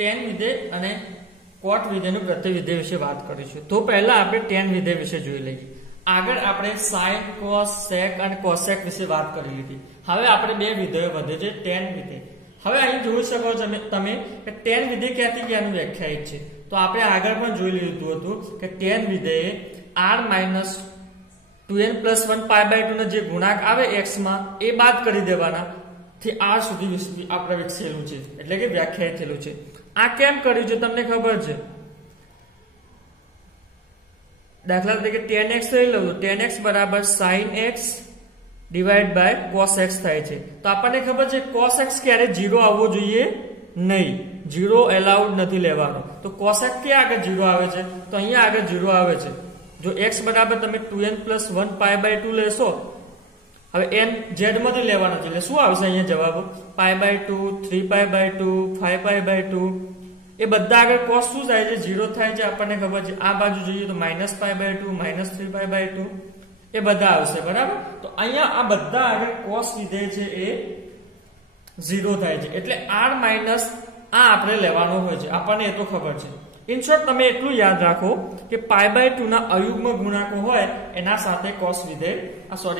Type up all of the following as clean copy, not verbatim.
tan વિધેય અને cot વિધેયનું પ્રતિવિધેય વિશે વાત કરીશું। તો પહેલા આપણે tan વિધેય વિશે જોઈ લઈએ। આગળ આપણે sin, cos, sec અને cosec વિશે વાત કરી લીધી। હવે આપણે બે વિધેયો વધે છે tan વિધેય। હવે અહીં જોઈ શકો છો તમે કે tan વિધેય ક્યાંથી ક્યાંનું વ્યાખ્યાયિત છે। તો આપણે આગળ પણ જોઈ લીધું હતું કે tan વિધેય r - 2n + 1 π/2 નો જે ગુણાંક આવે x માં એ બાદ કરી દેવાના થી r સુધી આપણે વિકસેલું છે, એટલે કે વ્યાખ્યાયિત થયેલું છે। આ કેમ કર્યું છે તમને ખબર છે? દાખલા તરીકે tan x લઈ લો તો tan x = sin x / cos x થાય છે। તો આપણને ખબર છે cos x ક્યારે 0 આવવો જોઈએ નહીં, 0 એલાઉડ નથી લેવાનો। તો cos x ક્યાં આગળ 0 આવે છે? તો અહીંયા આગળ 0 આવે છે। જો x બરાબર તમે 2n + 1 π/2 લેશો, હવે n z માંથી લેવાનો છે એટલે શું આવશે અહીંયા જવાબ? π/2, 3π/2, 5π/2 એ બધા આગળ cos શું થાય છે? 0 થાય છે, આપણને ખબર છે। આ બાજુ જોઈએ તો -π/2, -3π/2 એ બધા આવશે, બરાબર? તો અહીંયા આ બધા આગળ cos વિધેય છે એ 0 થાય છે, એટલે r માઈનસ આ આપણે લેવાનો હોય છે, આપણને એ તો ખબર છે। ઇન શોર્ટ તમે એટલું યાદ રાખો કે π/2 ના અયુગ્મ ગુણાંકો હોય એના સાથે cos વિધેય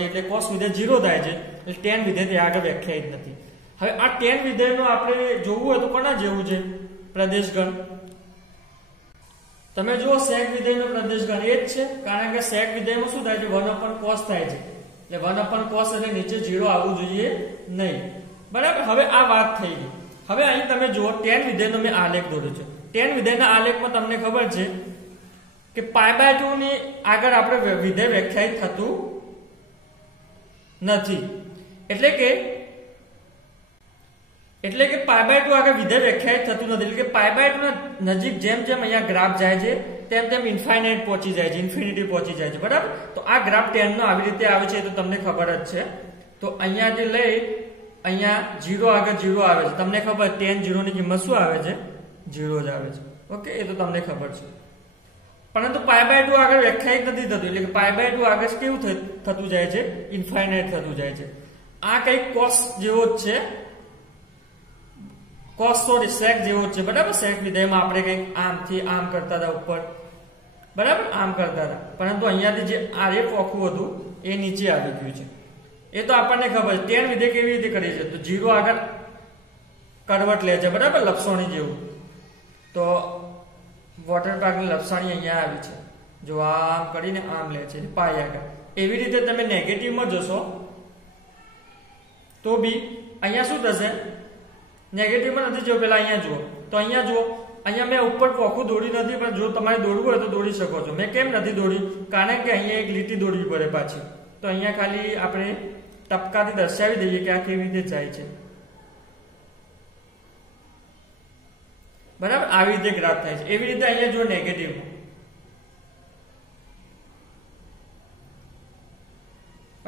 એટલે cos વિધેય 0 થાય છે, એટલે tan વિધેય તે આગળ વ્યાખ્યાયિત નથી। હવે આ tan વિધેયનો આપણે જોવું હોય તો કોના જેવું છે? પ્રદેશગણ। તમે જુઓ sec વિધેયનો પ્રદેશગણ એ જ છે, કારણ કે sec વિધેયમાં શું થાય છે? 1/cos થાય છે, એટલે 1/cos એટલે નીચે 0 આવવું જોઈએ નહીં, બરાબર? હવે આ વાત થઈ ગઈ। હવે અહીં તમે જુઓ tan વિધેયનો મેં આલેખ દોર્યો છે। tan વિધેયના આલેખમાં તમને ખબર છે કે π/2 ની આગળ આપણે વિધેય વ્યાખ્યાયિત થતું નથી, એટલે કે π/2 આગળ વિધેય વ્યાખ્યાયિત થતું નથી, એટલે કે π/2 ના નજીક જેમ જેમ અહીંયા ગ્રાફ જાય છે તેમ તેમ ઇન્ફાઇનાઇટ પહોંચી જાય છે, ઇન્ફિનિટી પહોંચી જાય છે, બરાબર? તો આ ગ્રાફ tan નો આવી રીતે આવે છે તો તમને ખબર જ છે। તો અહીંયાથી લઈ અહીંયા 0 આગળ 0 આવે છે, તમને ખબર tan 0 ની કિંમત શું આવે છે? 0 જ આવે છે, ઓકે? એ તો તમને ખબર છે। પરંતુ π/2 આગળ વ્યાખ્યાયિત નથી થતું, એટલે કે π/2 આગળ કેવું થતું જાય છે? ઇન્ફાઇનાઇટ થતું જાય છે। આ કંઈક cos જેવો જ છે, sec જેવો જ છે, બરાબર? sec વિધેયમાં આપણે કંઈક આમથી આમ કરતા હતા ઉપર, બરાબર? આમ કરતા હતા, પરંતુ અહીંયાથી જે આ રેપ આખું હતું એ નીચે આવી ગયું છે, એ તો આપણને ખબર છે। tan વિધેય કેવી રીતે કરી છે? તો 0 આગળ કરવટ લે છે, બરાબર? લપસણી જેવું। તો વોટર પાર્કની લપસણી અહીંયા આવી છે, જો આમ કરીને આમ લે છે પાય આગળ। એવી રીતે તમે નેગેટિવમાં જશો તો બી અહીંયા શું થશે? નેગેટિવમાં નથી જો, પેલા અહીંયા જુઓ તો અહીંયા જુઓ, અહીંયા મેં ઉપર પોખું દોડી નથી, પણ જો તમારે દોડવું હોય તો દોડી શકો છો। મેં કેમ નથી દોડી? કારણ કે અહીંયા એક લીટી દોડવી પડે પાછી, તો અહીંયા ખાલી આપણે ટપકાથી દર્શાવી દઈએ કે આ કેવી રીતે જાય છે, બરાબર? આવી રીતે ગ્રાફ થાય છે। એવી રીતે અહીંયા જો નેગેટિવ,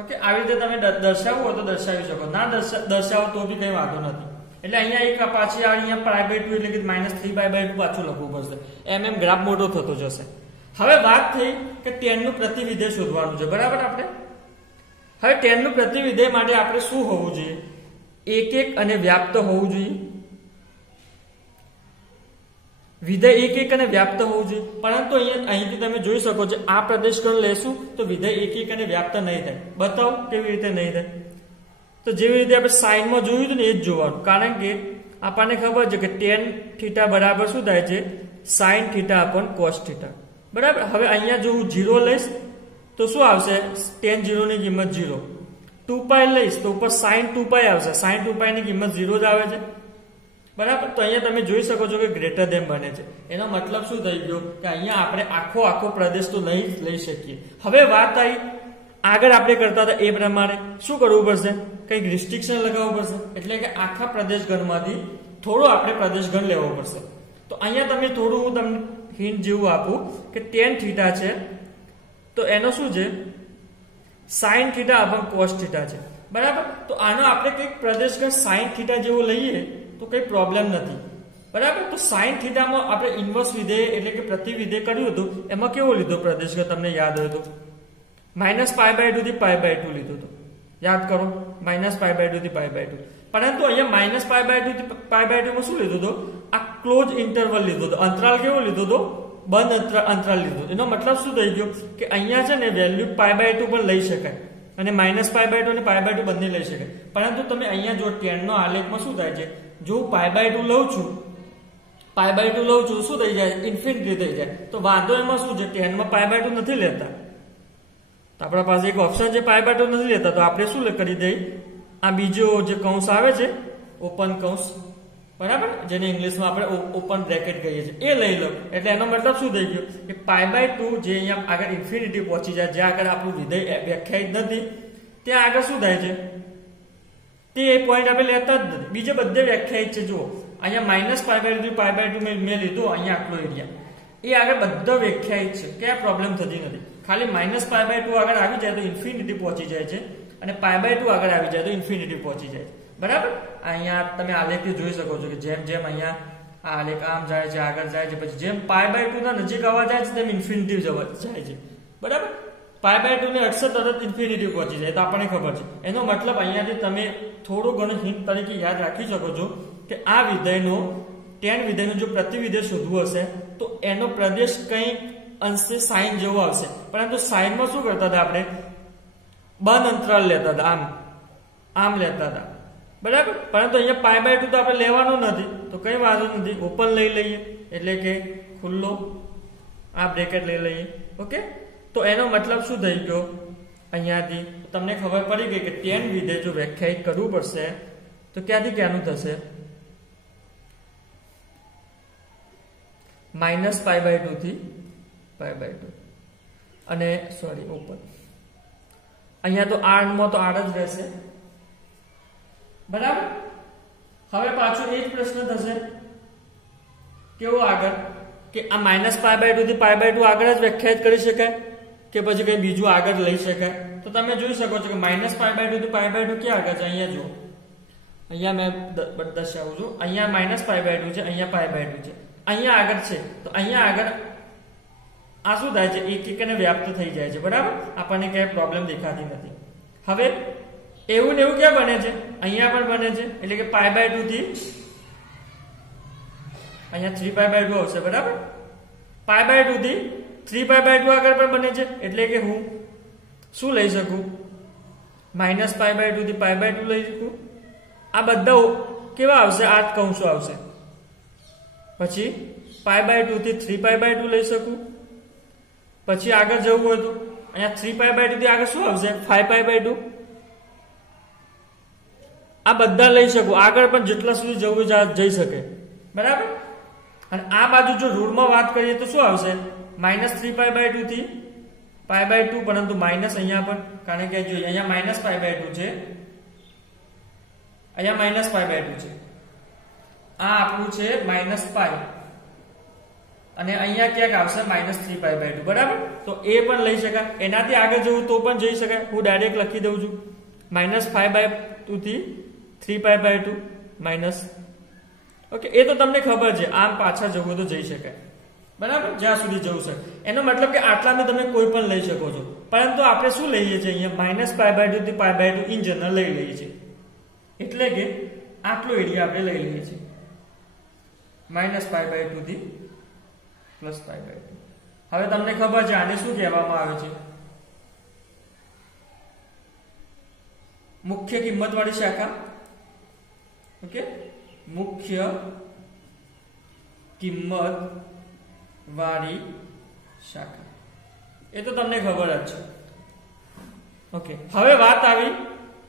ઓકે? આવી રીતે તમે દર્શાવવું હોય તો દર્શાવી શકો, ના દર્શાવો તો બી કઈ વાંધો નથી। એટલે અહીંયા એક પાછી અહીંયા π/2 એટલે કે -3π/2 પાછું લખવું પડશે, એમ ગ્રાફ મોટો થતો જશે। હવે વાત થઈ કે tan નું પ્રતિવિધેય શોધવાનું છે, બરાબર? આપણે હવે tan નું પ્રતિવિધેય માટે આપણે શું હોવું જોઈએ? એક અને વ્યાપ્ત હોવું જોઈએ, વિધેય એક અને વ્યાપ્ત હોવું જોઈએ। પરંતુ અહીંથી તમે જોઈ શકો છો આ પ્રદેશગણ લેશું તો વિધેય એક અને વ્યાપ્ત નહીં થાય। બતાવો કેવી રીતે નહીં થાય? તો જેવી રીતે આપણે સાઈનમાં જોયું હતું ને એ જ જોવાનું, કારણ કે આપણને ખબર છે કે tan θ બરાબર શું થાય છે? sin θ/cos θ, બરાબર? હવે અહીંયા જો હું 0 લઈશ તો શું આવશે? tan 0 ની કિંમત 0। 2π લઈશ તો ઉપર sin 2π આવશે, sin 2π ની કિંમત 0 જ આવે છે, બરાબર? તો અહીંયા તમે જોઈ શકો છો કે ગ્રેટર ધેન બને છે, એનો મતલબ શું થઈ ગયો કે અહીંયા આપણે આખો પ્રદેશ તો નહીં લઈ શકીએ। હવે વાત આવી આગળ આપણે કરતા હતા એ પ્રમાણે શું કરવું પડશે? કંઈક રિસ્ટ્રિક્શન લગાવવું પડશે, એટલે કે આખા પ્રદેશગણમાંથી થોડો આપણે પ્રદેશગણ લેવો પડશે। તો અહીંયા તમે થોડું હું તમને હિન્ટ જેવું આપું કે tan θ છે તો એનો શું છે? sin θ/cos θ છે, બરાબર? તો આનો આપણે કંઈક પ્રદેશગણ sin θ જેવો લઈએ તો કઈ પ્રોબ્લેમ નથી, બરાબર? તો sin θ માં આપણે ઇન્વર્સ વિધેય એટલે કે પ્રતિવિધેય કર્યું હતું, એમાં કેવો લીધો પ્રદેશગણ? તમને યાદ હોય તો -π/2 થી π/2 લીધો હતો, યાદ કરો, -π/2 થી π/2। પરંતુ અહીંયા માઇનસ પાઈ બાય 2 થી પાઈ બાય 2 માં શું લીધું હતું? આ ક્લોઝ ઇન્ટરવલ લીધો હતો. અંતરાલ કેવો લીધો હતો? બંધ અંતરાલ લીધો. એનો મતલબ શું થઈ ગયો કે અહીંયા છે ને વેલ્યુ પાઈ બાય 2 પણ લઈ શકાય અને માઇનસ પાઈ બાય 2 અને પાઈ બાય 2 બંને લઈ શકાય. પરંતુ તમે અહીંયા જો tan નો આલેખમાં શું થાય છે, જો પાઈ બાય 2 લઉં છું, પાઈ બાય 2 લઉં છું, શું થઈ જાય? ઇન્ફિનિટી થઈ જાય. તો વાંધો એમાં શું છે, tan માં પાઈ બાય 2 નથી લેતા, તો આપણા પાસે એક ઓપ્શન છે પાઈ બાય 2 નથી લેતા, તો આપણે શું કરી દઈએ, આ બીજો જે કૌંસ આવે છે ઓપન કૌંસ, બરાબર, જેને ઇંગ્લિશમાં આપણે ઓપન બ્રેકેટ કહીએ છીએ, એ લઈ લો. એટલે એનો મતલબ શું થઈ ગયો કે પાઈ બાય 2 જે અહીંયા આગળ ઇન્ફિનિટી પહોંચી જાય, જ્યાં આગળ આપણું વિધેય વ્યાખ્યાયિત નથી ત્યાં આગળ શું થાય છે, તે પોઈન્ટ આપણે લેતા જ નથી. બીજે બધે વ્યાખ્યાયિત છે. જુઓ અહીંયા minus pi by 2 pi by 2 મેં લીધો, અહીંયા આટલો એરિયા, એ આગળ બધા વ્યાખ્યાયિત છે, ક્યાં પ્રોબ્લેમ થતી નથી. ખાલી માઇનસ પાઈ બાય 2 આગળ આવી જાય તો ઇન્ફિનિટી પહોંચી જાય છે, અને પાઈ બાય 2 આગળ આવી જાય તો ઇન્ફિનિટી પહોંચી જાય છે, બરાબર. અહીંયા તમે આલેખથી જોઈ શકો છો કે જેમ જેમ અહીંયા આ આલેખ આમ જાય છે, આગળ જાય છે, પછી જેમ પાઈ બાય 2 ના નજીક આવવા જાય છે તેમ ઇન્ફિનિટી જાય છે, બરાબર. પાઈ બાય 2 ને અક્ષર તરત ઇન્ફિનિટી પહોંચી જાય, તો આપણને ખબર છે. એનો મતલબ અહીંયાથી તમે થોડું ઘણું હિન્ટ તરીકે યાદ રાખી શકો છો કે આ વિધેયનો tan વિધેયનો જો પ્રતિવિધેય શોધવું હશે તો એનો પ્રદેશ કંઈક અંશે સાઈન જેવો આવશે. પરંતુ સાઈનમાં શું કરતા હતા આપણે? બંધ અંતરાલ લેતા હતા, આમ લેતા હતા, બરાબર. પરંતુ અહીંયા પાઈ બાય 2 તો આપણે લેવાનો નથી, તો કઈ વાંધો નથી, ઓપન લઈ લઈએ, એટલે કે ખુલ્લો આ બ્રેકેટ લઈ લઈએ. ઓકે, તો એનો મતલબ શું થઈ ગયો, અહીંયાથી તમને ખબર પડી ગઈ કે tan વિધેય જો વ્યાખ્યાયિત કરવું પડશે તો ક્યાંથી ક્યાંનું થશે? માઇનસ પાઈ બાય 2 થી પાઈ બાય 2, અને સોરી ઓપન, અહીંયા તો r માં તો r જ રહેશે, બરાબર. હવે પાછો એ જ પ્રશ્ન થશે, કેવો આગળ, કે આ માઇનસ પાઈ બાય 2 થી પાઈ બાય 2 આગળ જ વ્યાખ્યાયિત કરી શકાય કે પછી કઈ બીજું આગળ લઈ શકાય? તો તમે જોઈ શકો છો કે માઇનસ પાઈ બાય 2 થી પાઈ બાય 2 ક્યાં આગળ છે? અહીંયા જુઓ, અહીંયા મેં દર્શાવું છું, અહીંયા માઇનસ પાઈ બાય 2 છે, અહીંયા પાઈ બાય 2 છે, અહીંયા આગળ છે. તો અહીંયા આગળ આ શું થાય છે, એક એકને વ્યાપ્ત થઈ જાય છે, બરાબર. આપણને ક્યાંય પ્રોબ્લેમ દેખાતી નથી. હવે એવું ને એવું ક્યાં બને છે? અહીંયા પણ બને છે, એટલે કે પાઈ બાય 2 થી અહીંયા 3 પાઈ બાય 2 આવશે, બરાબર. પાઈ બાય 2 થી 3 પાઈ બાય 2 આગળ પણ બને છે, એટલે કે હું શું લઈ શકું? માઇનસ પાઈ બાય 2 થી પાઈ બાય 2 લઈ શકું. આ બધા કેવા આવશે? આ કૌંસો આવશે. પછી પાઈ બાય 2 થી 3 પાઈ બાય 2 લઈ શકું. પછી આગળ જવું હોય તો અહીંયા 3 પાઈ બાય 2 થી આગળ શું આવશે? 5 પાઈ બાય 2. આ બધા લઈ શકું, આગળ પણ જેટલા સુધી જવું જઈ શકે, બરાબર. અને આ બાજુ જો રૂલમાં વાત કરીએ તો શું આવશે? માઇનસ 3 પાઈ બાય 2 થી પાઈ બાય 2, પરંતુ માઇનસ અહીંયા પણ, કારણ કે જો અહીંયા માઇનસ પાઈ બાય 2 છે, અહીંયા માઇનસ પાઈ બાય 2 છે, આ આપણું છે માઇનસ પાઈ, અને અહીંયા ક્યાંક આવશે માઇનસ 3 પાઈ બાય 2, બરાબર. તો એ પણ લઈ શકાય. એનાથી આગળ જવું તો પણ જઈ શકાય. હું ડાયરેક્ટ લખી દઉં છું, માઇનસ 5 બાય 2 થી 3 પાઈ બાય 2 માઇનસ. ઓકે, એ તો તમને ખબર છે, આમ પાછા જવું તો જઈ શકાય, બરાબર, જ્યાં સુધી જવું છે. એનો મતલબ કે આટલામાં તમે કોઈ પણ લઈ શકો છો. પરંતુ આપણે શું લઈએ છીએ અહીંયા? માઇનસ પાઈ બાય 2 થી પાઈ બાય 2 ઇન જનરલ લઈ લઈએ છીએ, એટલે કે આટલો એરિયા આપણે લઈ લઈએ છીએ, માઇનસ પાઈ બાય 2 થી પ્લસ પાઈ બાય 2. હવે તમને ખબર છે આને શું કહેવામાં આવે છે? મુખ્ય કિંમત વાળી શાખા. ઓકે, મુખ્ય કિંમત વાળી શાખા, એ તો તમને ખબર જ છે. ઓકે, હવે વાત આવી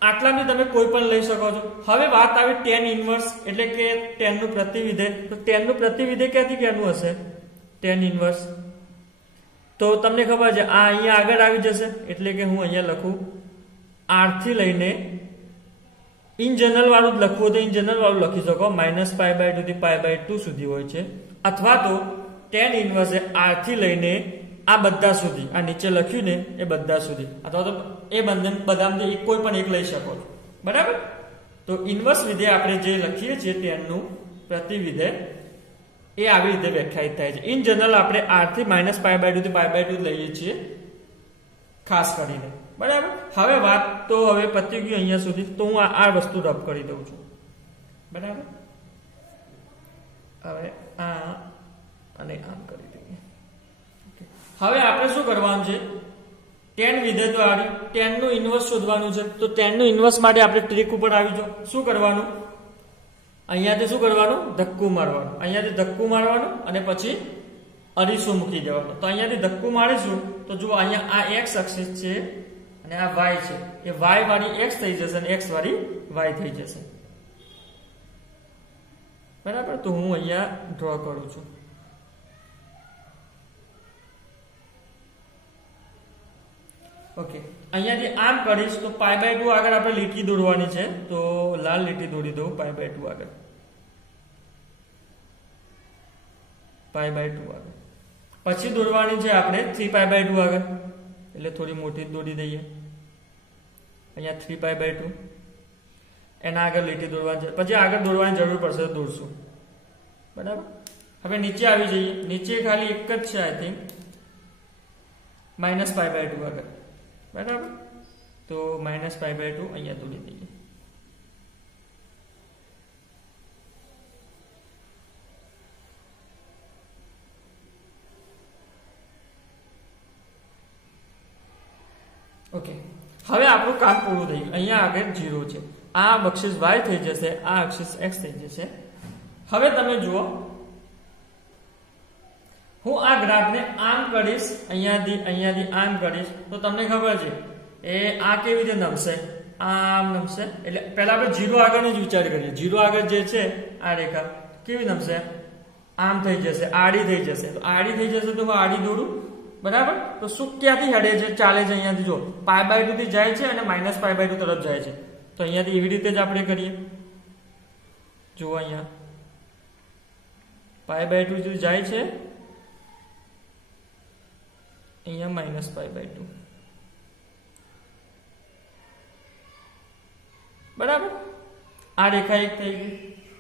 આટલાની તમે કોઈ પણ લઈ શકો છો. હવે વાત આવી tan ઇન્વર્સ, એટલે કે tan નું પ્રતિવિધેય. તો tan નું પ્રતિવિધેય ક્યાંથી ક્યાંનું હશે? tan inverse. તો તમને ખબર છે આ અહીંયા આગળ આવી જશે, એટલે કે હું અહીંયા લખું r થી લઈને ઇન જનરલ વાળું જ લખવું તો ઇન જનરલ વાળું લખી શકો, માઇનસ પાઈ બાય 2 થી પાઈ બાય 2 સુધી હોય છે. અથવા તો tan ઇન્વર્સ એ r થી લઈને આ બધા સુધી, આ નીચે લખ્યું ને એ બધા સુધી, અથવા તો એ બધામાંથી કોઈ પણ એક લઈ શકો છો, બરાબર. તો ઇન્વર્સ વિધેય આપણે જે લખીએ છીએ tan નું પ્રતિવિધેય, એ આવી રીતે વ્યાખ્યાયિત થાય છે. ઇન જનરલ આપણે r થી માઇનસ પાઈ બાય 2 થી પાઈ બાય 2 લઈએ છીએ ખાસ કરીને, બરાબર. હવે વાત તો હવે પતી ગયું અહીંયા સુધી, તો હું આ વસ્તુ રબ કરી દઉં છું. બરાબર. હવે આ અને આમ કરી દઈએ. હવે આપણે શું કરવાનું છે, tan વિધેય વાળી tan નું ઇન્વર્સ શોધવાનું છે. તો tan નું ઇન્વર્સ માટે આપણે ટ્રીક ઉપર આવી જાઓ. શું કરવાનું, અહીંયાથી શું કરવાનું, ધક્કું મારવાનું. અહીંયાથી ધક્કું મારવાનું અને પછી અરીસો મૂકી દેવાનો. તો અહીંયાથી ધક્કું મારીશું તો જુઓ અહીંયા આ x અક્ષ છે અને આ y છે. એ y વાળી x થઈ જશે અને x વાળી y થઈ જશે. બરાબર. તો હું અહીંયા ડ્રો કરું છું. ઓકે, અહીંયાથી આમ કરીશ તો π/2 આગળ આપણે લીટી દોરવાની છે. તો લાલ લીટી દોરી દઉં π/2 આગળ. π/2 આગળ પછી દોરવાની છે આપણે 3π/2 આગળ, એટલે થોડી મોટી દોરી દઈએ. અહીંયા 3π/2 એના આગળ લીટી દોરવાની છે. પછી આગળ દોરવાની જરૂર પડશે તો દોરશું. બરાબર. હવે નીચે આવી જઈએ. નીચે ખાલી એક જ છે આઈ થિંક, -π/2 આગળ. બરાબર. તો -π/2 અહીંયા દોરી દઈએ. ઓકે, હવે આપણું કામ પૂરું થઈ ગયું. અહીંયા આગળ 0 છે. આ અક્ષિસ y થઈ જશે, આ અક્ષિસ x થઈ જશે. હવે તમે જુઓ, હું આ ગ્રાફને આમ કરીશ, અહીંયાથી આમ કરીશ તો તમને ખબર છે એ આ કેવી રીતે નમશે, આમ નમશે. એટલે પહેલા આપણે 0 આગળ જ વિચાર કરીએ. 0 આગળ જે છે આ રેખા કેવી નમશે, આમ થઈ જશે, આડી થઈ જશે. તો આડી થઈ જશે તો હું આડી દોરું. બરાબર. તો શું ક્યાંથી હેડે છે, ચાલે છે અહીંયાથી, જો π/2 થી જાય છે અને -π/2 તરફ જાય છે. તો અહીંયાથી એવી રીતે જ આપણે કરીએ. જુઓ અહીંયા π/2 થી જાય છે, અહીંયા -π/2. બરાબર. આ રેખા એક થઈ ગઈ.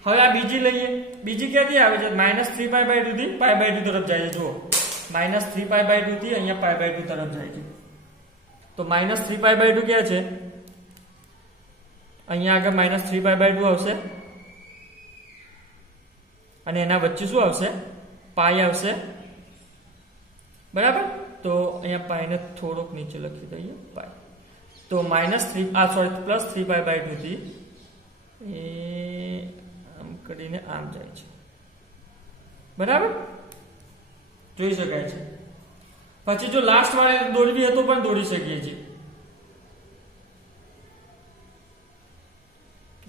હવે આ બીજી લઈએ. બીજી ક્યાંથી આવે છે, -3π/2 થી π/2 તરફ જાય છે. જુઓ -3π/2 થી અહીંયા π/2 તરફ જાય છે. તો -3π/2 ક્યાં છે, અહીંયા આગળ -3π/2 આવશે અને એના વચ્ચે શું આવશે, પાઈ આવશે. બરાબર. તો અહીંયા પાઈ ને થોડોક નીચે લખી દઈએ, પાઈ. તો +3π/2 થી એ આમ કરીને આમ જાય છે. બરાબર, જોઈ શકાય છે. પછી જો લાસ્ટ વાળે દોરવી હતો પણ દોરી શકીએ છીએ.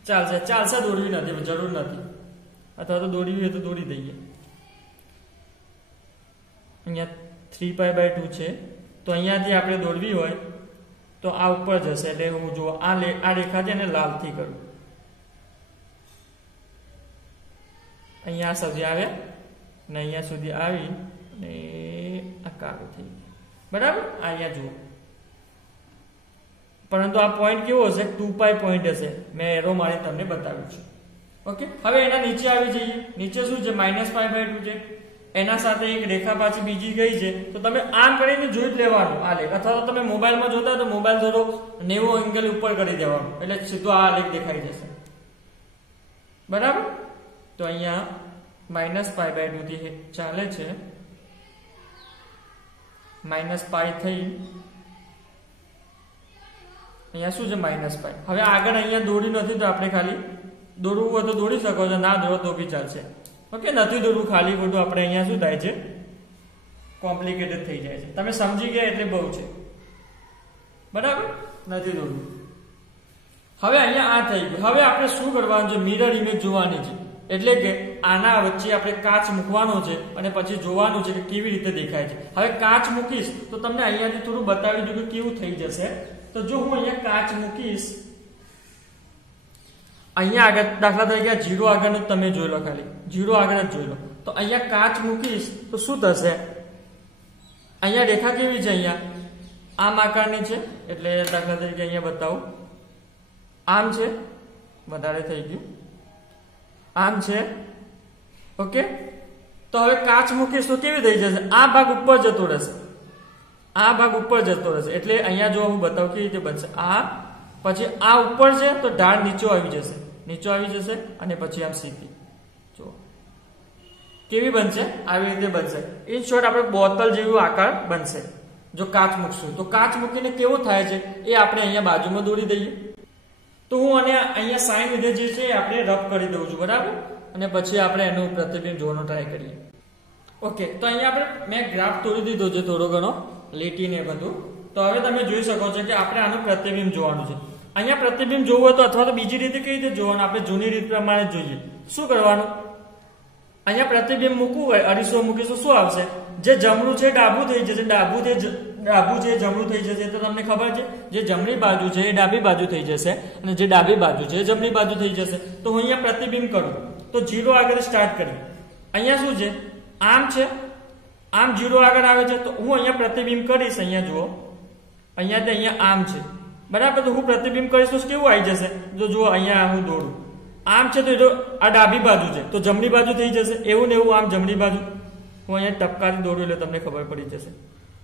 ચાલશે દોરવી નથી, જરૂર નથી. અથવા તો દોરવી હોય તો દોરી દઈએ. અહીંયા 3π/2 છે. તો અહીંયાથી આપણે દોરવી હોય તો આ ઉપર જશે. એટલે હું જો આ રેખા છે એને લાલથી કરું. અહીંયા સુધી આવે અને અહીંયા સુધી આવી અને આ કાળું થઈ ગયું. બરાબર. અહીંયા જુઓ, પરંતુ આ પોઈન્ટ કેવો હશે, 2π પોઈન્ટ હશે. મેં એરો મારી તમને બતાવ્યું છે. ઓકે. હવે એના નીચે આવી જઈએ. નીચે શું છે, -π/2 છે. એના સાથે એક રેખા પાછી બીજી ગઈ છે. તો તમે આમ કરીને જોઈ જ લેવાનું આ લેખ. અથવા તો તમે મોબાઈલમાં જોતા તો મોબાઈલ થોડો 90 એંગલ ઉપર કરી દેવાનું, એટલે સીધો આ લેખ દેખાઈ જશે. બરાબર. તો અહીંયા -π/2 થી ચાલે છે, -π થઈ, અહીંયા શું છે, -π. હવે આગળ અહીંયા દોરી નથી તો આપણે ખાલી દોરવું હોય તો દોરી શકો છો, ના દોરો તો બી ચાલશે. ઓકે. નથી દોરવું, ખાલી ખોટું આપણે અહીંયા શું થાય છે, કોમ્પ્લિકેટેડ થઈ જાય છે. તમે સમજી ગયા એટલે બહુ છે. બરાબર. નથી દોરવું. હવે અહીંયા આ થઈ ગયું. હવે આપણે શું કરવાનું છે, મિરર ઇમેજ જોવાની છે. એટલે કે આના વચ્ચે આપણે કાચ મૂકવાનો છે અને પછી જોવાનું છે કે કેવી રીતે દેખાય છે. હવે કાચ મૂકીશ તો તમને અહીંયાથી થોડું બતાવી દઉં કે કેવું થઈ જશે. તો જો હું અહીંયા કાચ મૂકીશ, અહીંયા આગળ દાખલા તરીકે 0 આગળનું તમે જોઈ લો, ખાલી 0 આગળ જ જોઈ લો. તો અહીંયા કાચ મૂકીશ તો શું થશે, અહીંયા રેખા કેવી છે, અહીંયા આમ આકારની છે. એટલે દાખલા તરીકે અહીંયા બતાવું, આમ છે, વધારે થઈ ગયું, આમ છે. ઓકે. તો હવે કાચ મૂકીશ તો કેવી થઈ જશે, આ ભાગ ઉપર જતો રહેશે, આ ભાગ ઉપર જતો રહેશે. એટલે અહીંયા જો હું બતાવું કેવી રીતે બનશે, આ પછી આ ઉપર છે તો ઢાળ નીચે આવી જશે. નીચે આવી જશે અને પછી આમ સીધી જો કેવી બનશે, આવી રીતે બનશે. ઇન શોર્ટ આપણે બોટલ જેવો આકાર બનશે. જો કાચ મૂકશું તો કાચ મૂકીને કેવું થાય છે એ આપણે અહીંયા બાજુમાં દોરી દઈએ. તો હું અને અહીંયા સાઈન વિધેય જે છે એ આપણે રફ કરી દઉં છું, બરાબર. અને પછી આપણે એનું પ્રતિબિંબ જોવાનો ટ્રાય કરીએ. ઓકે, તો અહીંયા આપણે મેં ગ્રાફ તોડી દીધો છે થોડો ઘણો, લીટી ને બધું. તો હવે તમે જોઈ શકો છો કે આપણે આનું પ્રતિબિંબ જોવાનું છે. અહીંયા પ્રતિબિંબ જોવું હોય તો અથવા તો બીજી રીતે કઈ રીતે જોવાનું, આપણે જૂની રીત પ્રમાણે જોઈએ. શું કરવાનું, અહીંયા પ્રતિબિંબ મૂકવું હોય, અરીસો મૂકીશું, શું આવશે? જે જમણું છે ડાબું થઈ જશે, ડાબું છે જમણું થઈ જશે. તો તમને ખબર છે જે જમણી બાજુ છે એ ડાબી બાજુ થઈ જશે અને જે ડાબી બાજુ છે એ જમણી બાજુ થઈ જશે. તો હું અહીંયા પ્રતિબિંબ કરું તો 0 આગળ સ્ટાર્ટ કરી. અહીંયા શું છે, આમ છે, આમ 0 આગળ આવે છે. તો હું અહીંયા પ્રતિબિંબ કરીશ. અહીંયા જુઓ, અહીંયા અહીંયા આમ છે, બરાબર. તો હું પ્રતિબિંબ કરીશ તો કેવું આવી જશે, જો જુઓ અહીંયા હું દોડું, આમ છે તો આ ડાબી બાજુ છે તો જમણી બાજુ થઈ જશે. એવું ને એવું આમ જમણી બાજુ. હું અહીંયા ટપકારી દોડું એટલે તમને ખબર પડી જશે.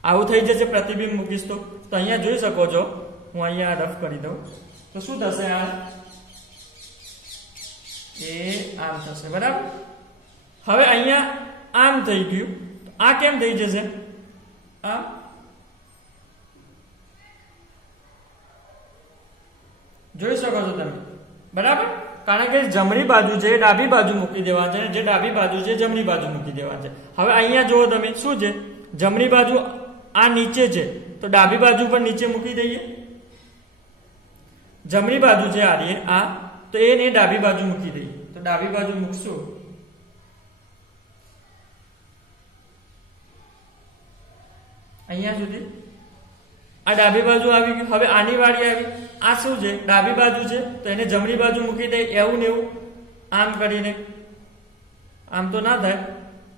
આવું થઈ જશે પ્રતિબિંબ મૂકીશ તો. અહીંયા જોઈ શકો છો, હું અહીંયા રફ કરી દઉં તો શું થશે, આ એ આમ થશે, બરાબર. હવે અહીંયા આમ થઈ ગયું, આ કેમ થઈ જશે, આમ. જોઈ શકો છો તમે, બરાબર. કારણ કે જમણી બાજુ છે ડાબી બાજુ મૂકી દેવા છે, જે ડાબી બાજુ છે જમણી બાજુ મૂકી દેવા છે. હવે અહીંયા જુઓ તમે, શું છે, જમણી બાજુ આ નીચે છે તો ડાબી બાજુ પર નીચે મૂકી દઈએ. જમણી બાજુ છે આ તો એને ડાબી બાજુ મૂકી દઈએ. તો ડાબી બાજુ મૂકશું, અહીંયા સુધી આ ડાબી બાજુ આવી ગયું. હવે આની વાળી આવી, આ શું છે, ડાબી બાજુ છે તો એને જમણી બાજુ મૂકી દે. એવું ને એવું આમ કરીને, આમ તો ના થાય,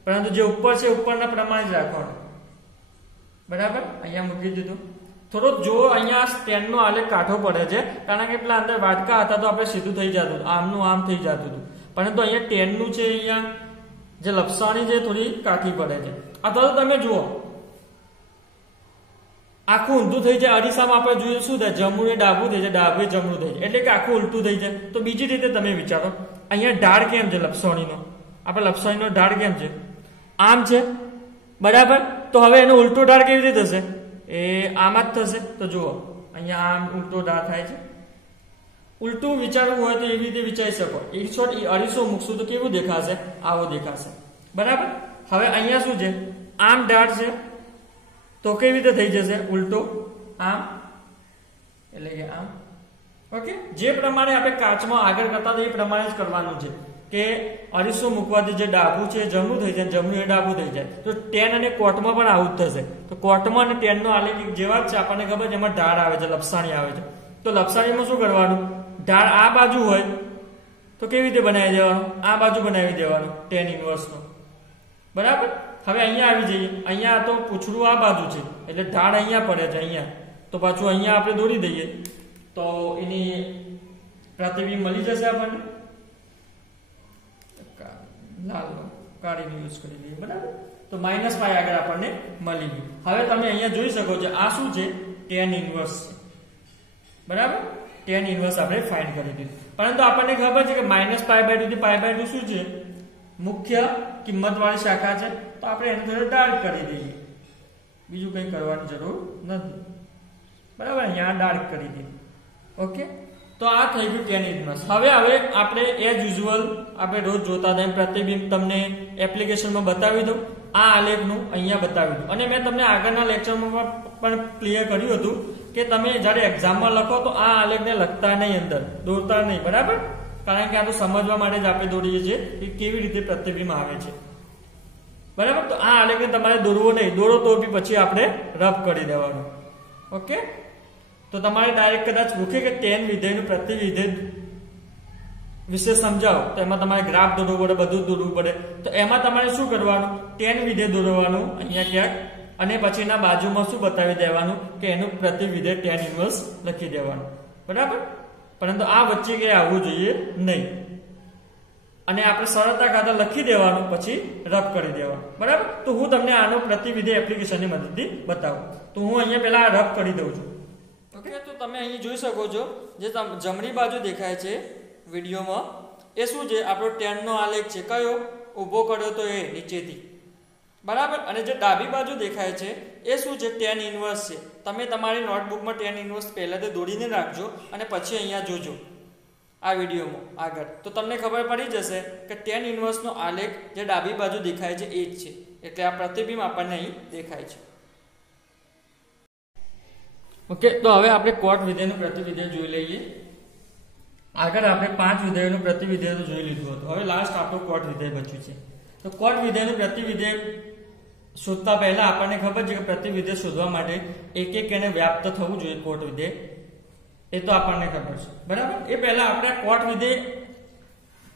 પરંતુ જે ઉપર છે ઉપરના પ્રમાણે જ રાખવાનું, બરાબર. અહીંયા મૂકી દીધું. થોડોક જો અહીંયા સ્ટેન્ડનો આલેખ કાઠો પડે છે, કારણ કે પેલા અંદર વાટકા હતા તો આપણે સીધું થઈ જતું હતું, આમનું આમ થઈ જતું હતું. પરંતુ અહીંયા ટેનનું છે, અહીંયા જે લપસણી છે થોડી કાઠી પડે છે. અથવા તો તમે જુઓ આખું ઊંધું થઈ જાય. અરીસામાં આપણે જોઈએ શું થાય, જમણું એ ડાબું થઈ જાય, ડાબું જમણું થઈ જાય, એટલે કે આખું ઉલટું થઈ જાય. તો બીજી રીતે તમે વિચારો, અહીંયા ઢાળ કેમ છે લપસણીનો, આપણે લપસણીનો ઢાળ કેમ છે, આમ છે, બરાબર. તો હવે એનો ઉલટો ઢાળ કેવી રીતે થશે, એ આમ જ થશે. તો જુઓ અહીંયા આમ ઉલટો ઢાળ થાય છે. ઉલટું વિચારવું હોય તો એવી રીતે વિચારી શકો. એક શોટ અરીસો મૂકશું તો કેવું દેખાશે, આવો દેખાશે, બરાબર. હવે અહીંયા શું છે, આમ ઢાળ છે તો કેવી રીતે થઈ જશે, ઉલટો આમ, એટલે કે આમ. ઓકે, જે પ્રમાણે આપણે કાચમાં આગળ કરતા હતા એ પ્રમાણે જ કરવાનું છે કે અરીસો મૂકવાથી જે ડાબું છે જમણું થઈ જાય, જમણું એ ડાબું થઈ જાય. તો ટેન અને કોટમાં પણ આવું જ થશે. તો કોટમાં અને ટેનનો આલેખ જેવા જ છે, આપણને ખબર છે એમાં ઢાળ આવે છે, લપસાણી આવે છે. તો લપસાણીમાં શું કરવાનું, ઢાળ આ બાજુ હોય તો કેવી રીતે બનાવી દેવાનું, આ બાજુ બનાવી દેવાનું ટેન ઇનવર્સનો, બરાબર. હવે અહીંયા આવી જઈએ, અહીંયા તો પૂછડું આ બાજુ છે એટલે ઢાળ અહીંયા પડે છે, અહીંયા તો પાછું અહીંયા આપણે દોરી દઈએ તો એની પ્રતિબિંબ મળી જશે આપણને. લાલ કાળીનો યુઝ કરી લઈએ, બરાબર. તો -π આગળ આપણને મળી ગયું. હવે તમે અહીંયા જોઈ શકો છો આ શું છે, tan ઇનવર્સ છે, બરાબર. tan ઇનવર્સ આપણે ફાઇન્ડ કરી દીધું. પરંતુ આપણને ખબર છે કે -π/2 થી π/2 શું છે, મુખ્ય કિંમત વાળી શાખા છે. તો આપણે એને થોડું ડાર્ક કરી દઈએ, બીજું કંઈ કરવાની જરૂર નથી, બરાબર. અહીંયા ડાર્ક કરી દઈએ. ઓકે, તો આ થઈ ગયું tan ઇનવર્સ. હવે આપણે એઝ યુઝ્યુઅલ આપણે રોજ જોતા હતા પ્રતિબિંબ તમને એપ્લિકેશનમાં બતાવી દઉં. આ આલેખનું અહીંયા બતાવી દઉં. અને મેં તમને આગળના લેક્ચરમાં પણ ક્લિયર કર્યું હતું કે તમે જ્યારે એક્ઝામમાં લખો તો આ આલેખને લખતા નહીં, અંદર દોરતા નહીં, બરાબર. કારણ કે આ તો સમજવા માટે જ આપણે દોરીએ છીએ કે કેવી રીતે પ્રતિબિંબ આવે છે, બરાબર. તો આ આલેખને તમારે દોરવો નહીં, દોરો તો બી પછી આપણે રફ કરી દેવાનું. ઓકે, તો તમારે ડાયરેક્ટ કદાચ પૂછે કે tan વિધેયનું પ્રતિવિધેય વિશે સમજાવો તો એમાં તમારે ગ્રાફ દોરવો પડે, બધું દોરવું પડે. તો એમાં તમારે શું કરવાનું, tan વિધેય દોરવાનું અહીંયા ક્યાંક, અને પછી એના બાજુમાં શું બતાવી દેવાનું કે એનું પ્રતિવિધેય tan ઇનવર્સ લખી દેવાનું, બરાબર. પરંતુ આ વચ્ચે કે આવવું જોઈએ નહીં, અને આપણે સરળતા ખાતર લખી દેવાનું, પછી રફ કરી દેવાનું, બરાબર. તો હું તમને આનો પ્રતિવિધેય એપ્લિકેશનની મદદથી બતાવું. તો હું અહીંયા પહેલા રફ કરી દઉં છું. ઓકે, તો તમે અહીં જોઈ શકો છો જે જમણી બાજુ દેખાય છે વિડીયોમાં, એ શું છે, આપણો ટેનનો આલેખ છે. કયો ઊભો કર્યો તો એ નીચેથી, બરાબર. અને જે ડાબી બાજુ દેખાય છે એ શું છે, ટેન ઇન્વર્સ છે. તમે તમારી નોટબુકમાં ટેન ઇન્વર્સ પહેલાંથી દોરીને રાખજો અને પછી અહીંયા જોજો આ વિડીયોમાં આગળ, તો તમને ખબર પડી જશે કે ટેન ઇન્વર્સનો આલેખ જે ડાબી બાજુ દેખાય છે એ જ છે. એટલે આ પ્રતિબિંબ આપણને અહીં દેખાય છે. ઓકે, તો હવે આપણે કોટ વિધેયનું પ્રતિવિધેય જોઈ લઈએ. આગળ આપણે 5 વિધેયોનું પ્રતિવિધેય તો જોઈ લીધું હતું. હવે લાસ્ટ આપણું કોટ વિધેય બચ્યું છે. તો કોટ વિધેયનું પ્રતિવિધેય શોધતા પહેલા આપણને ખબર છે કે પ્રતિવિધેય શોધવા માટે એક એને વ્યાપ્ત થવું જોઈએ કોટ વિધેય, એ તો આપણને ખબર છે, બરાબર. એ પહેલા આપણે કોટ વિધેય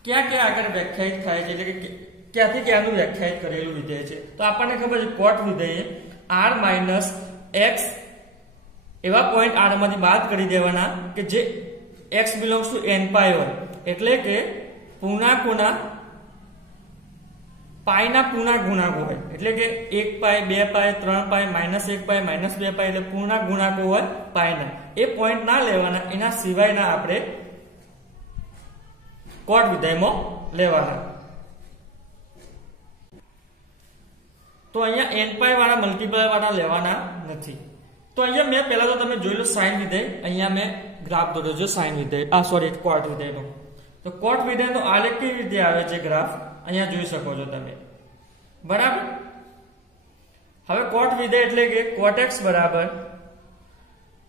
ક્યાં ક્યાં આગળ વ્યાખ્યાયિત થાય છે, એટલે કે ક્યાંથી ક્યાંનું વ્યાખ્યાયિત કરેલું વિધેય છે. તો આપણને ખબર છે કોટ વિધેય r માઇનસ x એવા પોઈન્ટ r માંથી બાદ કરી દેવાના કે જે x બિલોંગ્સ ટુ n પાઈ હોય, એટલે કે પૂર્ણાંકોના પાઈના પૂર્ણાંક ગુણાંકો હોય, એટલે કે 1 પાઈ 2 પાઈ 3 પાઈ -1 પાઈ -2 પાઈ, એટલે પૂર્ણાંક ગુણાંકો હોય પાઈના. એ પોઈન્ટ ના લેવાના, એના સિવાયના આપણે કોટ વિધેયમાં લેવાના. તો અહીંયા n પાઈ વાળા મલ્ટીપ્લાય વાળા લેવાના નથી. તો અહીંયા મેં પહેલા તો તમે જોઈ લો સાઇન વિધેય, અહીંયા મેં ગ્રાફ દોર્યો છે સાઇન વિધેય, સોરી કોટ વિધેયનો. તો કોટ વિધેયનો આલેખ કેવી રીતે આવે છે ગ્રાફ અહીંયા જોઈ શકો છો તમે, બરાબર. હવે કોટ વિધેય એટલે કે cot x બરાબર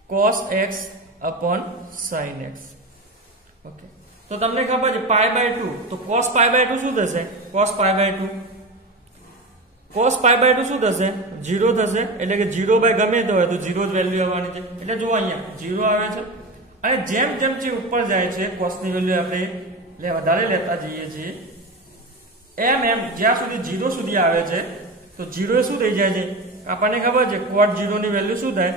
cos x upon sin x. Okay, તો તમને ખબર છે π/2, તો cos π/2 શું થશે, cos π/2 શું થશે, 0 થશે. એટલે કે 0 બાય ગમે તે હોય તો 0 જ વેલ્યુ આવવાની છે. એટલે જો અહીંયા 0 આવે છે, અને જેમ જેમ જે ઉપર જાય છે cos ની વેલ્યુ આપણે વધારે લેતા જઈએ છીએ, એમ જ્યાં સુધી 0 સુધી આવે છે તો 0 શું થઈ જાય છે, આપણને ખબર છે cot 0 ની વેલ્યુ શું થાય,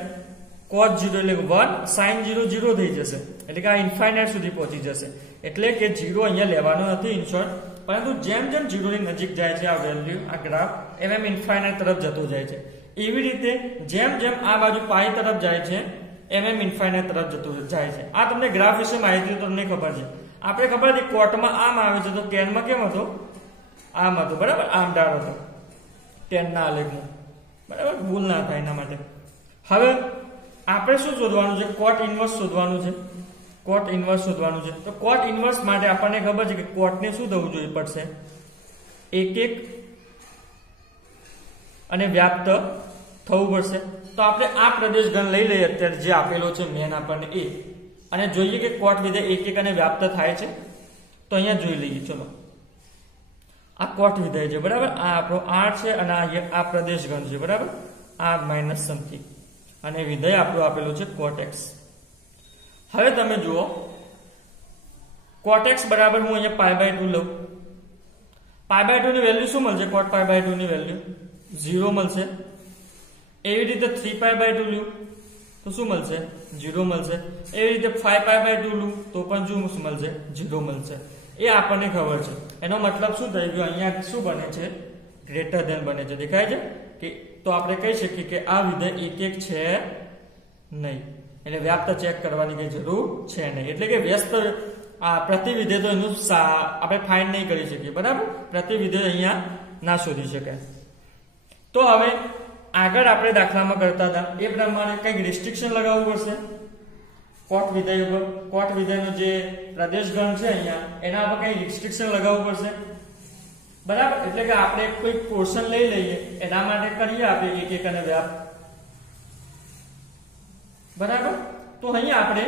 cos 0 એટલે 1, sin 0 0 થઈ જશે. એટલે કે આ ઇન્ફાઇનાઇટ સુધી પહોંચી જશે. એટલે કે 0 અહીંયા લેવાનો નથી ઇન શોર્ટ, પરંતુ જેમ જેમ 0 ની નજીક જાય છે આ વેલ્યુ, આ ગ્રાફ એમ ઇન્ફાઇનાઇટ તરફ જતો જાય છે. એવી રીતે જેમ જેમ આ બાજુ પાઈ તરફ જાય છે એમ ઇન્ફાઇનાઇટ તરફ જતો જાય છે. આ તમને ગ્રાફ વિશે માહિતી તમને ખબર છે. આપણે ખબર હતી કોટમાં આમ આવે છે, તો ટેનમાં કેમ હતો, આમ હતો, બરાબર, આમ ડાળ હતો ટેનના આલેખમાં, બરાબર, ભૂલ ના થાય એના માટે. હવે આપણે શું શોધવાનું છે, કોટ ઇન્વર્સ શોધવાનું છે. કોટ ઇન્વર્સ શોધવાનું છે. તો કોટ ઇન્વર્સ માટે આપણને ખબર છે કે કોટને શું થવું જોઈએ પડશે, 1 અને વ્યાપ્ત થવું પડશે. તો આપણે આ પ્રદેશ ઘન લઈ લઈએ અત્યારે જે આપેલો છે મેન આપણને એ, અને જોઈએ કે કોટ વિધેય 1 અને વ્યાપ્ત થાય છે. તો અહીંયા જોઈ લઈએ. ચલો, આ કોટ વિધેય છે, બરાબર. આ આપણો r છે અને આ પ્રદેશ ઘન છે, બરાબર, r માઇનસ સમથિંગ, અને વિધેય આપણું આપેલું છે cot x. હવે તમે જુઓ cot x બરાબર હું અહીંયા π/2 લઉં. π/2 ની વેલ્યુ શું મળશે, cot π/2 ની વેલ્યુ 0 મળશે. એવી રીતે 3π/2 લ્યું તો શું મળશે, 0 મળશે. એવી રીતે 5π/2 લ્યું તો પણ શું મળશે, 0 મળશે. એ આપણને ખબર છે. એનો મતલબ શું થઈ ગયો, અહીંયા શું બને છે, ગ્રેટર ધેન બને છે, દેખાય છે કે. તો આપણે કહી શકીએ કે આ વિધેય 1 છે નહીં, એટલે વ્યાપ્ત ચેક કરવાની કઈ જરૂર છે નહીં. એટલે કે વ્યસ્ત આ પ્રતિવિધેય તો એનું આપણે ફાઇન્ડ નહીં કરી શકીએ, બરાબર. પ્રતિવિધેય અહીંયા ના શોધી શકાય. તો હવે આગળ આપણે દાખલામાં કરતા હતા એ પ્રમાણે કંઈક રિસ્ટ્રિક્શન લગાવવું પડશે કોટ વિધેય ઉપર. કોટ વિધેયનો જે પ્રદેશ ગણ છે અહીંયા એના પર કંઈક રિસ્ટ્રિક્શન લગાવવું પડશે, બરાબર. એટલે કે આપણે કોઈ પોર્શન લઈ લઈએ, એના માટે કરીએ આપણે 1 અને વ્યાપ્ત, બરાબર. તો અહીંયા આપણે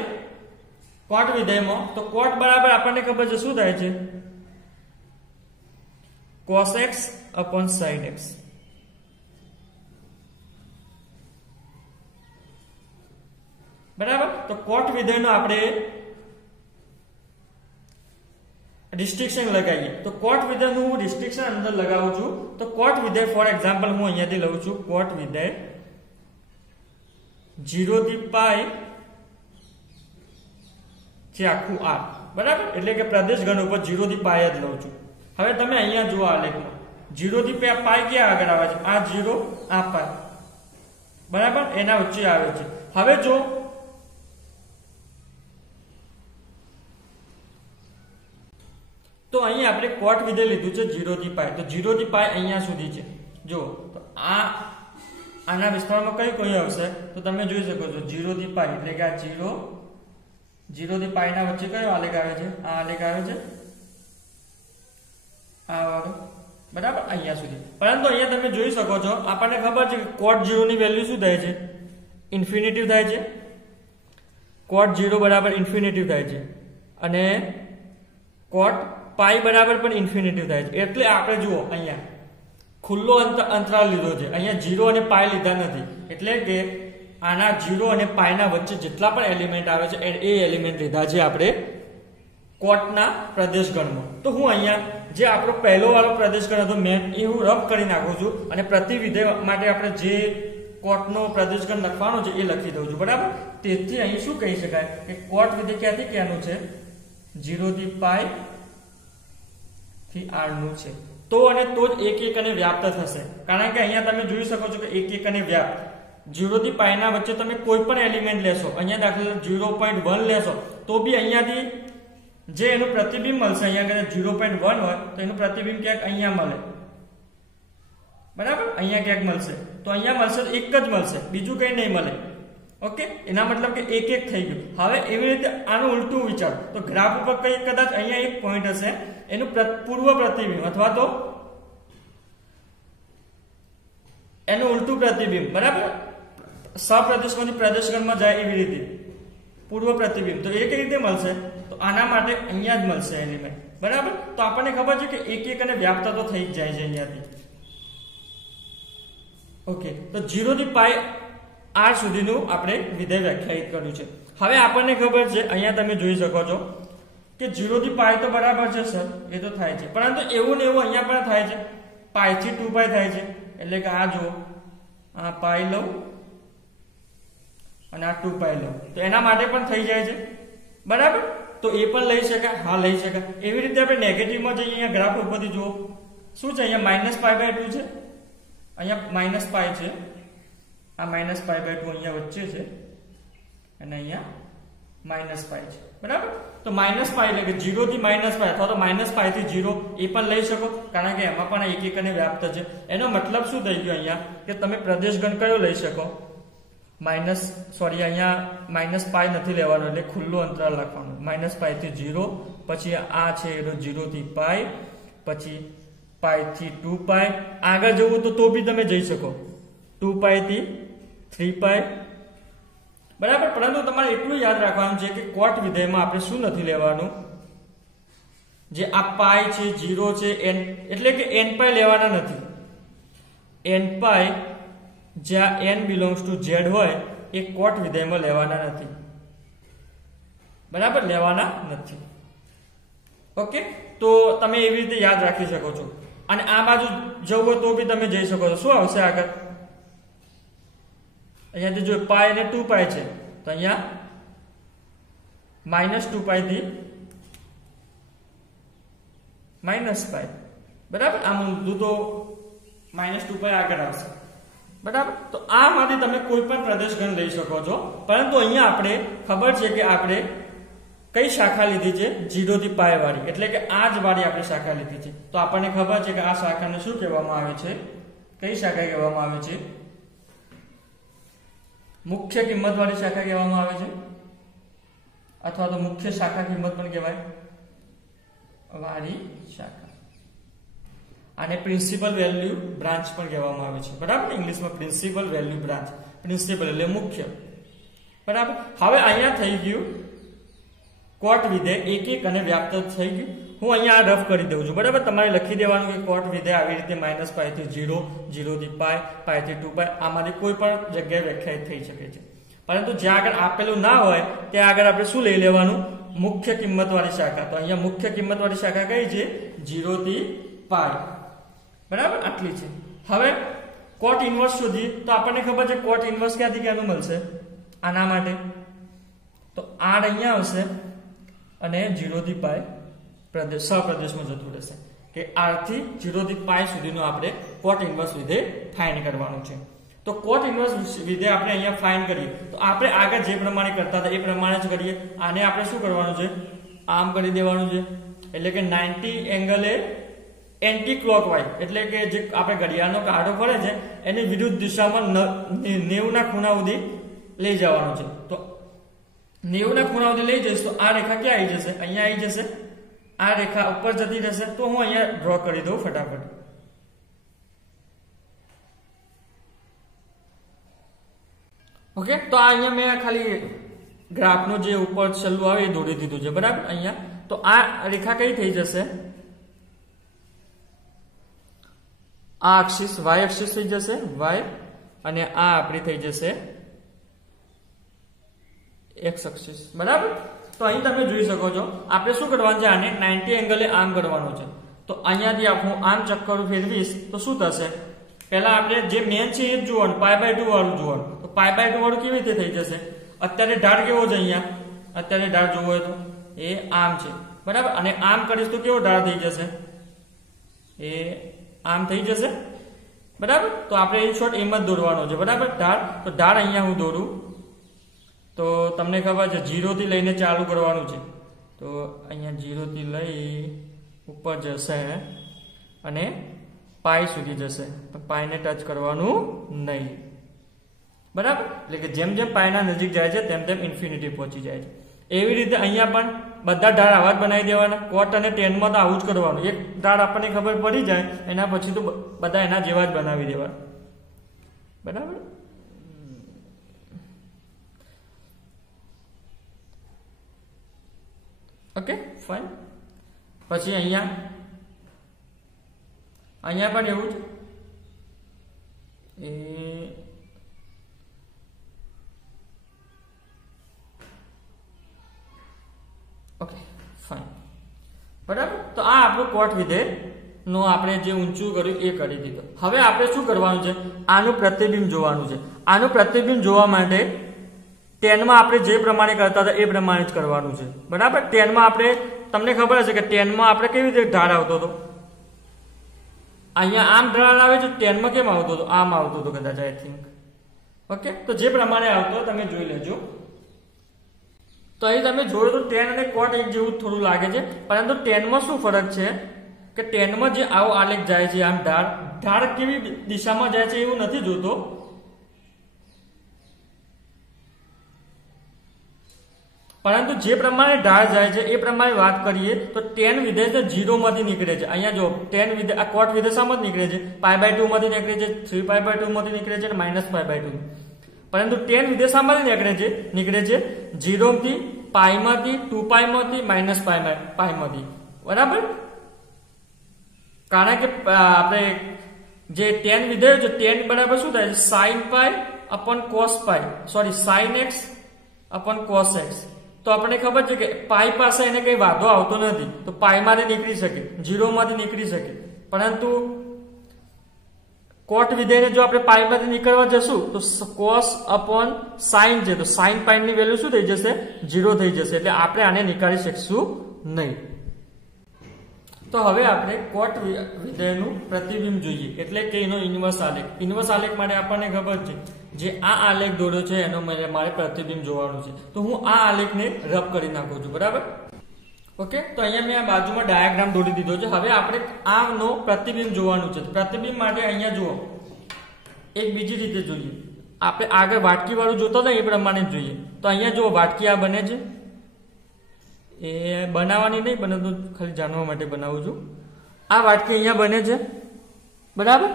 કોટ વિધેયમાં, તો કોટ બરાબર આપણને ખબર છે શું થાય છે, cos x upon sin x. બરાબર. તો કોટ વિધેયનો આપણે રિસ્ટ્રિક્શન લગાવીએ. તો કોટ વિધેયનું હું રિસ્ટ્રિક્શન અંદર લગાવું છું. તો કોટ વિધેય ફોર એક્ઝામ્પલ હું અહીંયાથી લઉં છું, કોટ વિધેય 0 થી પાઈ છે આખું r, બરાબર. એટલે કે પ્રદેશ ઘન ઉપર 0 થી પાઈ જ લઉં છું. હવે તમે અહીંયા જુઓ આલેખમાં 0 થી પાઈ ક્યાં આગળ આવે છે, આ 0 આ પાઈ, બરાબર, એના વચ્ચે આવે છે. હવે જો તો અહીં આપણે કોટ વિધેય લીધું છે 0 થી પાય, તો 0 થી પાય અહીંયા સુધી છે. જો તો આના વિસ્તારમાં કઈ કોઈ આવશે તો તમે જોઈ શકો છો 0 થી પાય એટલે કે આ 0 થી પાય ના વચ્ચે કયો આલેખ આવે છે? આ આલેખ આવે છે, આ વાળો, બરાબર, અહીંયા સુધી. પરંતુ અહીંયા તમે જોઈ શકો છો, આપણને ખબર છે કે કોટ 0 ની વેલ્યુ શું થાય છે? ઇન્ફિનિટિવ થાય છે. કોટ 0 બરાબર ઇન્ફિનિટિવ થાય છે અને કોટ પાઈ બરાબર પણ ઇન્ફિનિટિવ થાય છે. એટલે આપણે જુઓ અહીંયા ખુલ્લો અંતરાલ લીધો છે, અહીંયા 0 અને પાઈ લીધા નથી. એટલે કે આના 0 અને પાઈના વચ્ચે જેટલા પણ એલિમેન્ટ આવે છે એ એલિમેન્ટ લીધા છે આપણે કોટના પ્રદેશગણમાં. તો હું અહીંયા જે આપણો પહેલો વાળો પ્રદેશગણ હતો મેં એ હું રફ કરી નાખું છું અને પ્રતિ વિધેય માટે આપણે જે કોટનો પ્રદેશગણ લખવાનો છે એ લખી દઉં છું, બરાબર. તેથી અહીં શું કહી શકાય કે કોટ વિધેય ક્યાંથી ક્યાંનું છે? 0 થી પાઈ થી r નું છે. તો અને તો જ એક એક અને વ્યાપ્ત થશે. કારણ કે અહીંયા તમે જોઈ શકો છો કે એક એક અને વ્યાપ્ત 0 થી પાઈ ના વચ્ચે તમે કોઈ પણ એલિમેન્ટ લેશો, અહીંયા દાખલા 0.1 લેશો તો બી અહીંયાથી જે એનું પ્રતિબિંબ મળશે, અહીંયા 0.1 હોય તો એનું પ્રતિબિંબ ક્યાંક અહીંયા મળે, બરાબર, અહીંયા ક્યાંક મળશે. તો અહીંયા મળશે એક જ મળશે, બીજું કઈ નહીં મળે. ઓકે, એના મતલબ કે એક એક થઈ ગયું. હવે એવી રીતે આનું ઉલટું વિચાર, તો ગ્રાફ ઉપર કઈ કદાચ અહીંયા એક પોઈન્ટ હશે, એનું પૂર્વ પ્રતિબિંબ અથવા તો એનું ઉલટું પ્રતિબિંબ, બરાબર, સપ્રદેશમાંથી પ્રદેશગણમાં જાય એવી રીતે પૂર્વ પ્રતિબિંબ. તો એ કઈ રીતે મળશે? તો આના માટે અહીંયા જ મળશે એલિમેન્ટ, બરાબર. તો આપણને ખબર છે કે એક એક અને વ્યાપ્ત તો થઈ જ જાય છે અહીંયાથી. ઓકે, તો 0 થી પાઈ r સુધીનું આપણે વિધેય વ્યાખ્યાયિત કર્યું છે. હવે આપણને ખબર છે, અહીંયા તમે જોઈ શકો છો કે 0 થી પાઈ તો બરાબર છે સર, એ તો થાય છે, પરંતુ એવું ને એવું અહીંયા પણ થાય છે, પાઈ થી 2 પાઈ થાય છે. એટલે કે આ જુઓ, આ પાઈ લઉં અને આ 2 પાઈ લઉં, તો એના માટે પણ થઈ જાય છે, બરાબર. તો એ પણ લઈ શકાય, હા લઈ શકાય. એવી રીતે આપણે નેગેટિવમાં જઈએ, અહીંયા ગ્રાફ ઉપરથી જુઓ શું છે, અહીંયા -π/2 છે, અહીંયા -π છે, આ -π/2 અહીંયા વચ્ચે છે અને અહીંયા -π છે, બરાબર. તો -π એટલે કે 0 થી -π અથવા તો -π થી 0 એ પણ લઈ શકો, કારણ કે એમાં પણ એક એક અને વ્યાપ્ત છે. એનો મતલબ શું થઈ ગયો અહીંયા કે તમે પ્રદેશગણ કયો લઈ શકો? અહીંયા -π નથી લેવાનો, એટલે ખુલ્લો અંતરાલ લખવાનું, -π થી 0, પછી આ છે એનો 0 થી π, પછી π થી 2π. આગળ જવું તો બી તમે જઈ શકો 2π થી 3π, બરાબર. પરંતુ તમારે એટલું યાદ રાખવાનું છે કે કોટ વિધેયમાં આપણે શું નથી લેવાનું? જે આ પાઈ છે, 0 છે, n એટલે કે nπ લેવાના નથી. nπ જ્યાં n બિલોંગ્સ ટુ z હોય એ કોટ વિધેયમાં લેવાના નથી, બરાબર, લેવાના નથી. ઓકે, તો તમે એવી રીતે યાદ રાખી શકો છો. અને આ બાજુ જવું હોય તો બી તમે જઈ શકો છો. શું આવશે આગળ? અહીંયા જો પાઈ અને 2π છે તો અહીંયા -2π થી -π, બરાબર. આમ ઊંધું તો -2π આગળ આવશે, બરાબર. તો આમાંથી તમે કોઈ પણ પ્રદેશગણ લઈ શકો છો. પરંતુ અહીંયા આપણે ખબર છે કે આપણે કઈ શાખા લીધી છે? 0 થી π વાળી, એટલે કે આ જ વાળી આપણે શાખા લીધી છે. તો આપણને ખબર છે કે આ શાખાને શું કહેવામાં આવે છે? કઈ શાખા કહેવામાં આવે છે? મુખ્ય કિંમત વાળી શાખા કહેવામાં આવે છે, અથવા તો મુખ્ય શાખા કિંમત પણ કહેવાય, વાળી શાખા. આને પ્રિન્સિપલ વેલ્યુ બ્રાન્ચ પણ કહેવામાં આવે છે, બરાબર. ઇંગ્લિશમાં પ્રિન્સિપલ વેલ્યુ બ્રાન્ચ, પ્રિન્સિપલ એટલે મુખ્ય, બરાબર. હવે અહીંયા થઈ ગયું કોટ વિધેય એક એક અને વ્યાપ્ત થઈ ગયું. હું અહીંયા રફ કરી દઉં છું, બરાબર. તમારે લખી દેવાનું કે કોટ વિધેય આવી રીતે -π થી 0, 0 થી π, π થી 2π આમાંથી કોઈ પણ જગ્યાએ વ્યાખ્યાયિત થઈ શકે છે. પરંતુ જ્યાં આગળ આપેલું ના હોય ત્યાં આગળ આપણે શું લઈ લેવાનું? મુખ્ય કિંમત વાળી શાખા. તો અહીંયા મુખ્ય કિંમત વાળી શાખા કઈ છે? 0 થી π, બરાબર, આટલી છે. હવે કોટ ઇન્વર્સ શોધી, તો આપણને ખબર છે કોટ ઇન્વર્સ ક્યાંથી ક્યાંનું મળશે? આના માટે તો r અહીંયા આવશે અને 0 થી π સપ્રદેશમાં જતું રહેશે, કે r થી 0 થી π સુધીનું આપણે કોટ ઇન્વર્સ વિધેય ફાઇન્ડ કરવાનું છે. તો કોટ ઇન્વર્સ વિધેય આપણે અહીંયા ફાઇન્ડ કરીએ તો આપણે આગળ જે પ્રમાણે કરતા હતા એ પ્રમાણે જ કરીએ. આને આપણે શું કરવાનું છે? આમ કરી દેવાનું છે, એટલે કે 90 એંગલ એ એન્ટી ક્લોકવાઇઝ એટલે કે જે આપણે ઘડિયાળનો કાંટો ફરે છે એની વિરુદ્ધ દિશામાં 90 ના ખૂણા સુધી લઈ જવાનું છે. તો 90 ના ખૂણા સુધી લઈ જઈશ તો આ રેખા ક્યાં આવી જશે? અહીંયા આવી જશે. આ રેખા ઉપર જતી રહેશે. તો હું અહીંયા ડ્રો કરી દઉં ફટાફટ. ઓકે, તો આ અહીંયા મેં ખાલી ગ્રાફનો જે ઉપર છેલ્લું આવે એ દોરી દીધું છે, બરાબર. અહીંયા તો આ રેખા કઈ થઈ જશે? આ એક્સિસ વાય એક્સિસ થઈ જશે, વાય, અને આ આપણી થઈ જશે એક્સ એક્સિસ, બરાબર. તો અહીં તમે જોઈ શકો છો આપણે શું કરવાનું છે, આને 90 એંગલે આમ કરવાનું છે. તો અહીંયાથી હું આમ ચક્કર ફેરવીશ તો શું થશે? પહેલા આપણે જે મેન છે એ જ જોવાનું, π/2 વાળું જોવાનું. તો π/2 વાળું કેવી રીતે થઈ જશે? અત્યારે ઢાળ કેવો છે? અહીંયા અત્યારે ઢાળ જોવો હોય તો એ આમ છે, બરાબર. અને આમ કરીશ તો કેવો ઢાળ થઈ જશે? એ આમ થઈ જશે, બરાબર. તો આપણે ઇન શોર્ટ એમ જ દોરવાનો છે, બરાબર. ઢાળ, તો ઢાળ અહીંયા હું દોરું તો તમને ખબર છે 0 થી લઈને ચાલુ કરવાનું છે. તો અહીંયા 0 થી લઈ ઉપર જશે અને પાઈ સુધી જશે. તો પાઈને ટચ કરવાનું નહીં, બરાબર. એટલે કે જેમ જેમ પાયના નજીક જાય છે તેમ તેમ ઇન્ફિનિટી પહોંચી જાય છે. એવી રીતે અહીંયા પણ બધા ઢાળ આવા જ બનાવી દેવાના. કોટ અને 10 માં તો આવું જ કરવાનું. એક ઢાળ આપણને ખબર પડી જાય એના પછી તો બધા એના જેવા જ બનાવી દેવાના, બરાબર. Okay, fine. પછી અહીંયા પણ એવું જ ઓકે, ફાઇન, બરાબર. તો આ આપણું કોટ વિધેય નો આપણે જે ઊંચું કર્યું એ કરી દીધું. હવે આપણે શું કરવાનું છે? આનું પ્રતિબિંબ જોવાનું છે. આનું પ્રતિબિંબ જોવા માટે 10 માં આપણે જે પ્રમાણે કરતા હતા એ પ્રમાણે જ કરવાનું છે, બરાબર. 10 માં આપણે, તમને ખબર હશે કે 10 માં આપણે કેવી રીતે ઢાળ આવતો હતો? અહીંયા આમ ઢાળ આવે છે. 10 માં કેમ આવતો હતો? આમ આવતો હતો કદાચ, આઈ થિંક. ઓકે, તો જે પ્રમાણે આવતો તમે જોઈ લેજો. તો અહીં તમે જોયું તો 10 અને કોટ એક જેવું થોડું લાગે છે, પરંતુ 10 માં શું ફરક છે કે 10 માં જે આવો આલેખ જાય છે, આમ ઢાળ કેવી દિશામાં જાય છે એવું નથી જોતો, પરંતુ જે પ્રમાણે ઢાળ જાય છે એ પ્રમાણે વાત કરીએ તો 10 વિધેય 0 માંથી નીકળે છે. અહીંયા જો 10 વિધેય, આ કોટ વિધેય શામાં નીકળે છે? π/2 માંથી નીકળે છે, 3π/2 માંથી નીકળે છે, અને -π/2. પરંતુ 10 વિધેય શામાંથી નીકળે છે 0 થી π માંથી, 2π માંથી, -π માંથી, બરાબર. કારણ કે આપણે જે 10 વિધેય છે 10 બરાબર શું થાય છે? sin π upon cos π, sorry sin x upon cos x. તો આપણને ખબર છે કે પાઈ પાસે એને કઈ વાંધો આવતો નથી, તો પાઈ માંથી નીકળી શકે, 0 માંથી નીકળી શકે. પરંતુ કોટ વિધેયને જો આપણે પાઈ માંથી નીકળવા જશું તો cos upon sin છે, તો sin પાઈ ની વેલ્યુ શું થઈ જશે? 0 થઈ જશે. એટલે આપણે આને નીકાળી શકશું નહીં. તો હવે આપણે કોટ વિધેયનું પ્રતિબિંબ જોઈએ, એટલે કે એનો ઇન્વર્સ આલેખ. ઇન્વર્સ આલેખ માટે આપણને ખબર છે જે આ આલેખ દોર્યો છે એનો મારે પ્રતિબિંબ જોવાનું છે. તો હું આ આલેખને રબ કરી નાખું છું, બરાબર. ઓકે, તો અહીંયા મેં આ બાજુમાં ડાયાગ્રામ દોરી દીધો છે. હવે આપણે આનો પ્રતિબિંબ જોવાનું છે. પ્રતિબિંબ માટે અહીંયા જુઓ, એક બીજી રીતે જોઈએ. આપણે આગળ વાટકી વાળું જોતા હતા એ પ્રમાણે જ જોઈએ. તો અહીંયા જુઓ, વાટકી આ બને છે, એ બનાવવાની નહીં, બને તો ખાલી જાણવા માટે બનાવું છું. આ વાટકી અહીંયા બને છે, બરાબર.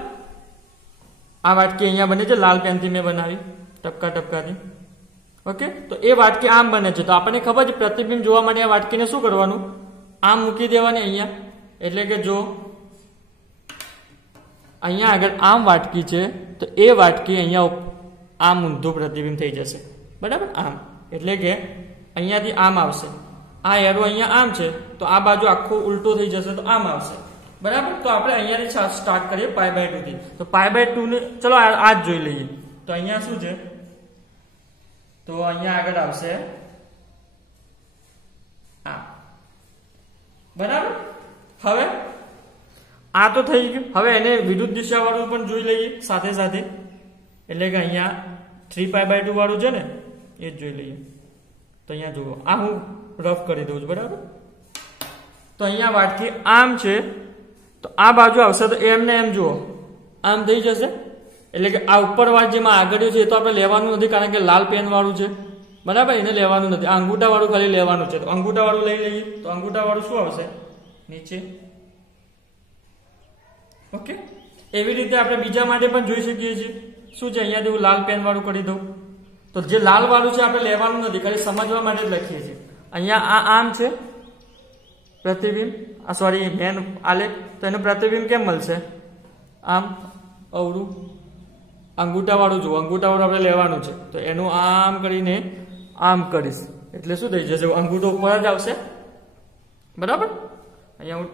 આ વાટકી અહીંયા બને છે, લાલ પેનથી મેં બનાવી, ટપકાથી. ઓકે, તો એ વાટકી આમ બને છે. તો આપણને ખબર છે પ્રતિબિંબ જોવા માટે આ વાટકીને શું કરવાનું? આમ મૂકી દેવાની અહીંયા. એટલે કે જો અહીંયા આગળ આમ વાટકી છે તો એ વાટકી અહીંયા આમ ઊંધું પ્રતિબિંબ થઈ જશે, બરાબર. આમ એટલે કે અહીંયાથી આમ આવશે. આ એરો અહીંયા આમ છે તો આ બાજુ આખું ઉલટો થઈ જશે તો આમ આવશે, બરાબર. તો આપણે અહીંયાથી સ્ટાર્ટ કરીએ π/2 થી. તો π/2 ને ચલો આ જ જોઈ લઈએ. તો અહીંયા શું છે? તો અહીંયા આગળ આવશે આ, બરાબર. હવે આ તો થઈ ગયું. હવે એને વિરુદ્ધ દિશા વાળું પણ જોઈ લઈએ સાથે સાથે. એટલે કે અહીંયા 3π/2 વાળું છે ને એ જ જોઈ લઈએ. તો અહીંયા જુઓ, આ હું રફ કરી દઉં છું, બરાબર. તો અહીંયા વાટથી આમ છે તો આ બાજુ આવશે તો એમ ને એમ જુઓ આમ થઈ જશે, એટલે કે આ ઉપર વાટ જેમાં આગળ છે એ તો આપણે લેવાનું નથી કારણ કે લાલ પેન વાળું છે, બરાબર, એને લેવાનું નથી, આ અંગૂઠા વાળું ખાલી લેવાનું છે. તો અંગૂઠા વાળું લઈ લઈએ તો અંગૂઠા વાળું શું આવશે નીચે. ઓકે, એવી રીતે આપણે બીજા માટે પણ જોઈ શકીએ છીએ. શું છે અહીંયાથી હું લાલ પેન વાળું કરી દઉં તો જે લાલ વાળું છે આપણે લેવાનું નથી, ખાલી સમજવા માટે જ લખીએ છીએ. અહીંયા આ આમ છે પ્રતિબિંબ, આ સોરી મેન આલેખ, તો એનું પ્રતિબિંબ કેમ મળશે આમ અવળું. અંગૂઠા વાળું જુઓ, અંગૂઠા વાળું આપણે લેવાનું છે તો એનું આમ કરીને આમ કરીશ એટલે શું થઈ જશે અંગૂઠો ઉપર જ આવશે, બરાબર. અહીંયા હું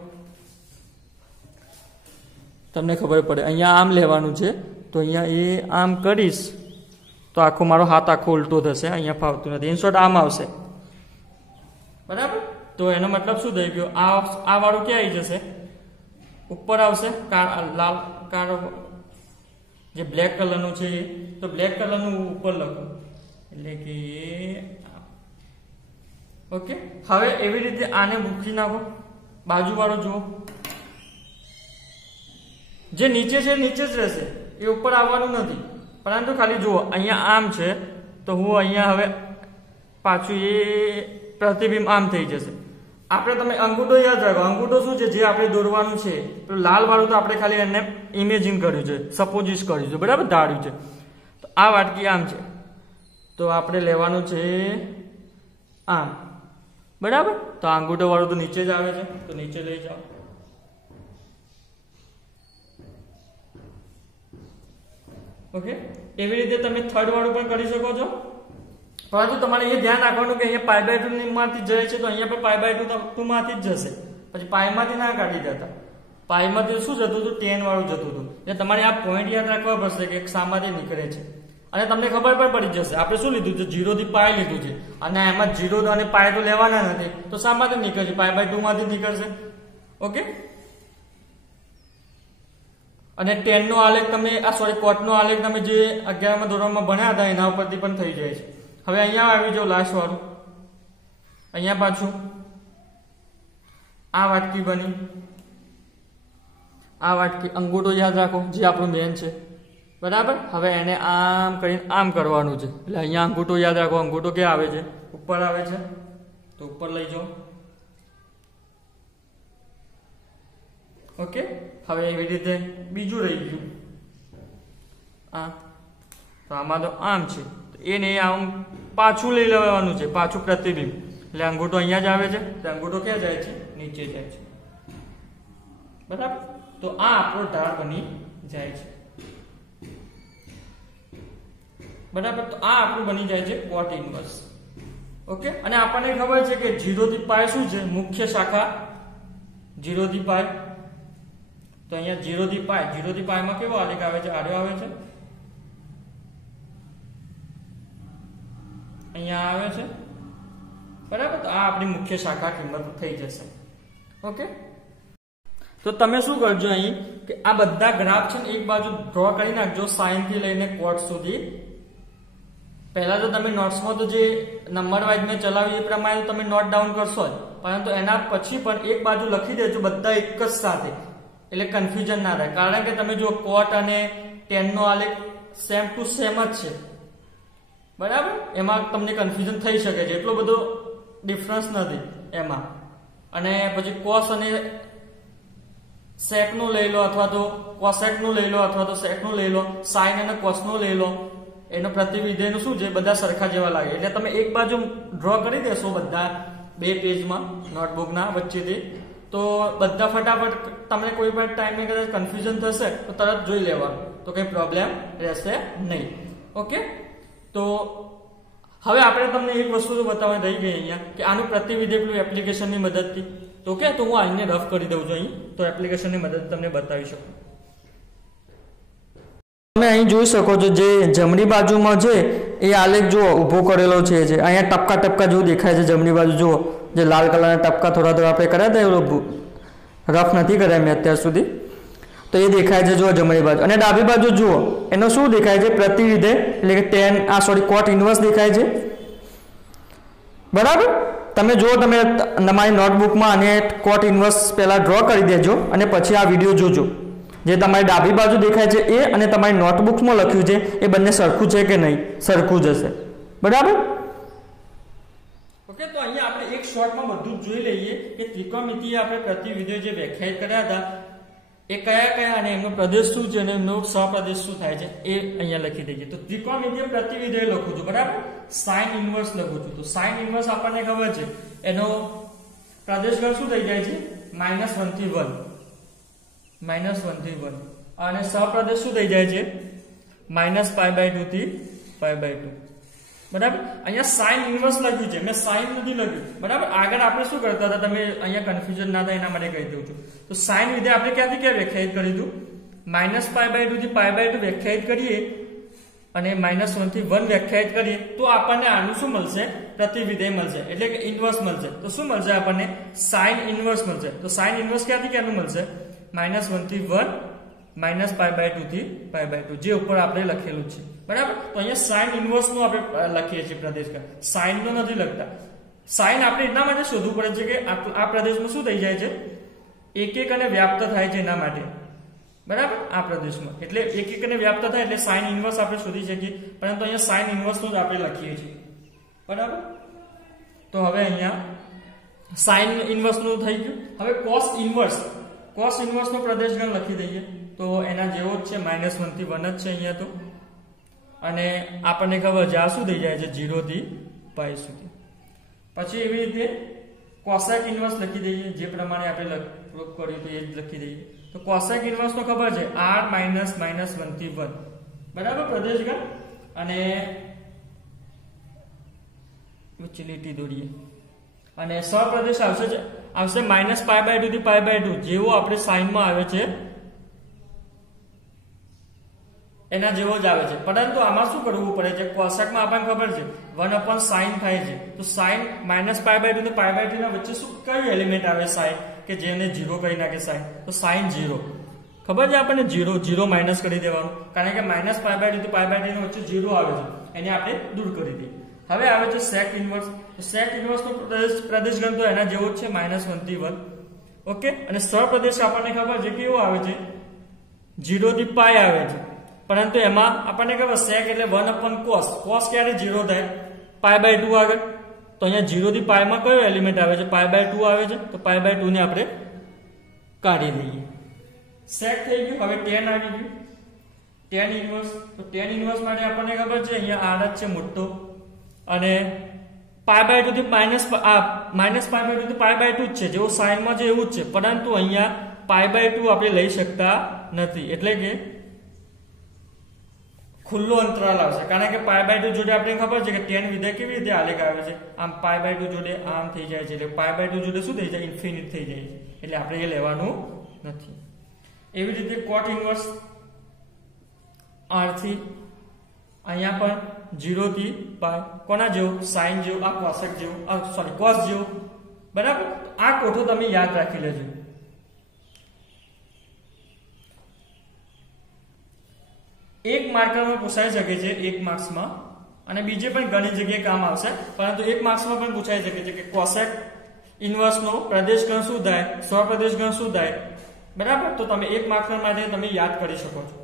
તમને ખબર પડે અહીંયા આમ લેવાનું છે તો અહીંયા એ આમ કરીશ તો આખો મારો હાથ આખો ઉલટો થશે, અહીંયા ફાવતું નથી, ઇનશોર્ટ આમ આવશે, બરાબર. તો એનો મતલબ શું થઈ ગયો, આ વાળું ક્યાં આવી જશે ઉપર આવશે, લાલ કાળો જે બ્લેક કલરનું છે એ, તો બ્લેક કલરનું ઉપર લખું એટલે કે ઓકે. હવે એવી રીતે આને મૂકી નાખો, બાજુ વાળો જુઓ જે નીચે છે નીચે જ રહેશે, એ ઉપર આવવાનું નથી, પરંતુ ખાલી જુઓ અહીંયા આમ છે તો હું અહીંયા હવે પાછું એ પ્રતિબિંબ આમ થઈ જશે. આપણે તમે અંગૂઠો યાદ રાખો, અંગૂઠો શું છે જે આપણે દોરવાનું છે, તો લાલ વાળું તો આપણે ખાલી એને ઇમેજિન કર્યું છે, સપોઝિસ કર્યું છે, બરાબર, ધાર્યું છે. તો આ વાટકી આમ છે તો આપણે લેવાનું છે આમ, બરાબર. તો અંગૂઠો વાળું તો નીચે જ આવે છે તો નીચે લઈ જાઓ. ઓકે, એવી રીતે તમે થર્ડ વાળું પણ કરી શકો છો, પરંતુ તમારે એ ધ્યાન રાખવાનું કે અહીંયા π/2 માંથી જાય છે તો અહીંયા પણ π/2 માંથી જ જશે, પછી પાઈમાંથી ના કાઢી દેતા. પાઈમાંથી શું જતું હતું, tan વાળું જતું હતું, એટલે તમારે આ પોઈન્ટ યાદ રાખવા પડશે કે શામાંથી નીકળે છે, અને તમને ખબર પણ પડી જશે. આપણે શું લીધું છે 0 થી π લીધું છે, અને એમાં 0 અને π તો લેવાના નથી, તો શામાંથી નીકળશે, π/2 માંથી નીકળશે. ઓકે, અને tan નો આલેખ તમે cot નો આલેખ તમે જે 11મા ધોરણમાં ભણ્યા હતા એના ઉપરથી પણ થઈ જાય છે. હવે અહીંયા આવી જાવ લાસ્ટ વાળું, અહીંયા પાછું આ વાટકી બની, આ વાટકી અંગૂઠો યાદ રાખો જે આપણું મેન છે, બરાબર. હવે એને આમ કરીને આમ કરવાનું છે, એટલે અહીંયા અંગૂઠો યાદ રાખો, અંગૂઠો ક્યાં આવે છે ઉપર આવે છે તો ઉપર લઈ જાઓ. ઓકે, હવે એવી રીતે બીજું રહી ગયું આ, તો આમાં તો આમ છે એને આમ પાછું લઈ લેવાનું છે, પાછું પ્રતિબિંબ, એટલે અંગૂઠો અહીંયા જ આવે છે તો અંગૂઠો ક્યાં જાય છે નીચે જાય છે, બરાબર. તો આ આપણો ઢાળ બની જાય છે, બરાબર. તો આ આપણું બની જાય છે cot ઇન્વર્સ. ઓકે, અને આપણને ખબર છે કે 0 થી π શું છે મુખ્ય શાખા, 0 થી π. તો અહીંયા 0 થી π, 0 થી π માં કેવો આલેખ આવે છે, આડો આવે છે, અહીંયા આવે છે, બરાબર. તો આ આપણી મુખ્ય શાખા કિંમત થઈ જશે. ઓકે, તો તમે શું કરજો અહીં કે આ બધા ગ્રાફ છે ને એક બાજુ ડ્રો કરી નાખજો, સાઇન થી લઈને cot સુધી. પહેલા તો તમે નોટ્સમાં તો જે નંબર વાઇઝ મેં ચલાવ્યું એ પ્રમાણે તમે નોટ ડાઉન કરશો જ, પરંતુ એના પછી પણ એક બાજુ લખી દેજો બધા એક જ સાથે, એટલે કન્ફ્યુઝન ના થાય. કારણ કે તમે જો cot અને tan નો આલેખ સેમ ટુ સેમ જ છે, બરાબર. એમાં તમને કન્ફ્યુઝન થઈ શકે છે, એટલો બધો ડિફરન્સ નથી એમાં. અને પછી cos અને sec નું લઈ લો, અથવા તો cosec નું લઈ લો, અથવા તો sec નું લઈ લો, sin અને cos નું લઈ લો, એનો પ્રતિવિધેયનું શું છે બધા સરખા જેવા લાગે. એટલે તમે એક બાજુ ડ્રો કરી દેશો બધા બે પેજમાં નોટબુકના વચ્ચેથી, તો બધા ફટાફટ તમને કોઈ પણ ટાઈમે કદાચ કન્ફ્યુઝન થશે તો તરત જોઈ લેવાનું, તો કઈ પ્રોબ્લેમ રહેશે નહીં. ઓકે, તો હવે આપણે તમને એક વસ્તુ તો બતાવવાની રહી ગઈ અહીંયા કે આનું પ્રતિવિધેય પેલું એપ્લિકેશનની મદદથી. તો કે તો હું આને રફ કરી દઉં છું અહીં, તો એપ્લિકેશનની મદદ તમને બતાવી શકું. તમે અહીં જોઈ શકો છો જે જમણી બાજુમાં છે એ આલેખ જુઓ ઊભો કરેલો છે, અહીંયા ટપકા ટપકા જેવું દેખાય છે જમણી બાજુ જુઓ, જે લાલ કલરના ટપકા થોડા થોડા આપણે કર્યા હતા એવું રફ નથી કર્યા મેં અત્યાર સુધી, તો એ દેખાય છે જુઓ જમણી બાજુ. અને ડાબી બાજુ જુઓ એનો શું દેખાય છે પ્રતિવિધેય, એટલે કે tan cot ઇન્વર્સ દેખાય છે, બરાબર. તમે જો તમે તમારી નોટબુકમાં અને કોટ ઇન્વર્સ પહેલા ડ્રો કરી દેજો અને પછી આ વિડીયો જોજો. જે તમારી ડાબી બાજુ દેખાય છે એ અને તમારી નોટબુક્સમાં લખ્યું છે એ બંને સરખું છે કે નહીં, સરખું જ હશે. બરાબર? ઓકે, તો અહીંયા આપણે એક શોર્ટમાં બધું જ જોઈ લઈએ કે ત્રિકોણમિતિય આપણે પ્રતિવિધેય જે વ્યાખ્યાયિત કર્યા હતા એ કયા અને એમનો પ્રદેશ શું છે અને એમનો સહપ્રદેશ શું થાય છે એ અહીંયા લખી દઈએ. તો ત્રિકોણમિતિય પ્રતિવિધેય લખું છું, બરાબર? સાઇન ઇન્વર્સ લખું છું. તો સાઇન ઇન્વર્સ આપણને ખબર છે એનો પ્રદેશ ગણ શું થઈ જાય છે? -1 થી 1, -1 થી 1, અને સહપ્રદેશ શું થઈ જાય છે? -π/2 થી π/2. બરાબર? અહીંયા સાઇન ઇન્વર્સ લખ્યું છે, મેં સાઇન નથી લખ્યું. બરાબર? આગળ આપણે શું કરતા હતા, તમે અહીંયા કન્ફ્યુઝન ના થાય એના માટે કહી દઉં છું. તો સાઇન વિધેય આપણે ક્યાંથી ક્યાં વ્યાખ્યાયિત કર્યું હતું? -π/2 થી π/2 વ્યાખ્યાયિત કરીએ અને -1 થી 1 વ્યાખ્યાયિત કરીએ તો આપણને આનું શું મળશે? પ્રતિવિધેય મળશે, એટલે કે ઇન્વર્સ મળશે. તો શું મળશે આપણને? સાઇન ઇન્વર્સ મળશે. તો સાઇન ઇન્વર્સ ક્યાંથી ક્યાંનું મળશે? -1 થી 1, -π/2 થી π/2, જે ઉપર આપણે લખેલું છે. બરાબર? તો અહીંયા સાઇન ઇન્વર્સ નું આપણે લખીએ છીએ પ્રદેશ ગણ, સાઇન નો નથી લખતા. સાઇન આપણે એટલા માટે શોધવું પડે છે કે આ પ્રદેશમાં શું થઈ જાય છે? એક અને વ્યાપ્ત થાય છે એના માટે. બરાબર? આ પ્રદેશમાં એટલે એક અને વ્યાપ્ત થાય એટલે સાઇન ઇન્વર્સ આપણે શોધી શકીએ, પરંતુ અહીંયા સાઇન ઇન્વર્સ નું જ આપણે લખીએ છીએ. બરાબર? તો હવે અહીંયા સાઇન ઇન્વર્સ નું થઈ ગયું. હવે કોસ ઇન્વર્સ નો પ્રદેશ ગણ લખી દઈએ. તો એના જેવો જ છે, -1 થી 1 જ છે અહીંયા તો. અને આપણને ખબર છે આ શું થઈ જાય છે? 0 થી π સુધી. પછી એવી રીતે કોસેક ઇન્વર્સ લખી દઈએ, જે પ્રમાણે આપણે પ્રૂફ કર્યું હતું એ જ લખી દઈએ. તો કોસેક ઇન્વર્સ નો ખબર છે r - -1 થી 1. બરાબર? પ્રદેશ ગણ અને વચ્ચે લીટી દોરીએ અને સહપ્રદેશ આવશે -π/2 થી π/2, જેવો આપણે સાઇનમાં આવે છે એના જેવો જ આવે છે. પરંતુ આમાં શું કરવું પડે છે? કોસેકમાં આપણને ખબર છે 1/sin થાય છે. તો sin -π/2 થી π/2 ના વચ્ચે શું કયું એલિમેન્ટ આવે? sin, કે જેને 0 કરી નાખે sin. તો sin 0 ખબર છે આપણને? 0 માઇનસ કરી દેવાનું, કારણ કે -π/2 થી π/2 ની વચ્ચે 0 આવે છે, એને આપણે દૂર કરી દઈએ. હવે આવે છે sec ઇન્વર્સ. તો sec ઇન્વર્સ નો પ્રદેશ ગણ તો એના જેવો જ છે, -1 થી 1. ઓકે, અને સહપ્રદેશ આપણને ખબર છે કેવો આવે છે? 0 થી π આવે છે. પરંતુ એમાં આપણને ખબર sec એટલે 1/cos. cos ક્યારે 0 થાય? π/2 આગળ. તો અહીંયા 0 થી π માં કયો એલિમેન્ટ આવે છે? π/2 આવે છે. તો π/2 ને આપણે કાઢી દઈએ. sec થઈ ગયું. હવે tan આવી ગયું, tan ઇન્વર્સ. તો tan ઇન્વર્સ માટે આપણને ખબર છે અહીંયા r જ છે મોટો, અને π/2 થી -π/2 થી π/2 જ છે, જેવો sin માં છે એવું જ છે. પરંતુ અહીંયા π/2 આપણે લઈ શકતા નથી, એટલે કે ખુલ્લો અંતરાલ આવશે, કારણ કે π/2 જોડે આપણે ખબર છે કે tan વિધેય કેવી રીતે આલેખ આવે છે? આમ π/2 જોડે આમ થઈ જાય છે, એટલે π/2 જોડે શું થઈ જાય? ઇન્ફિનિટ થઈ જાય છે, એટલે આપણે એ લેવાનું નથી. એવી રીતે cot ઇન્વર્સ r થી અહીંયા પણ 0 થી π. કોના જેવો? sin જેવો, આ cosec જેવો, cos જેવો. બરાબર? આ કોઠો તમે યાદ રાખી લેજો. એક માર્કરમાં પૂછાઈ શકે છે, એક માર્ક્સમાં, અને બીજે પણ ઘણી જગ્યાએ કામ આવશે, પરંતુ એક માર્ક્સમાં પણ પૂછાઈ શકે છે કે કોસેક ઇન્વર્સ નો પ્રદેશ ગણ શું થાય, સ્વપ્રદેશ ગણ શું થાય. બરાબર? તો તમે એક માર્કર માટે તમે યાદ કરી શકો છો.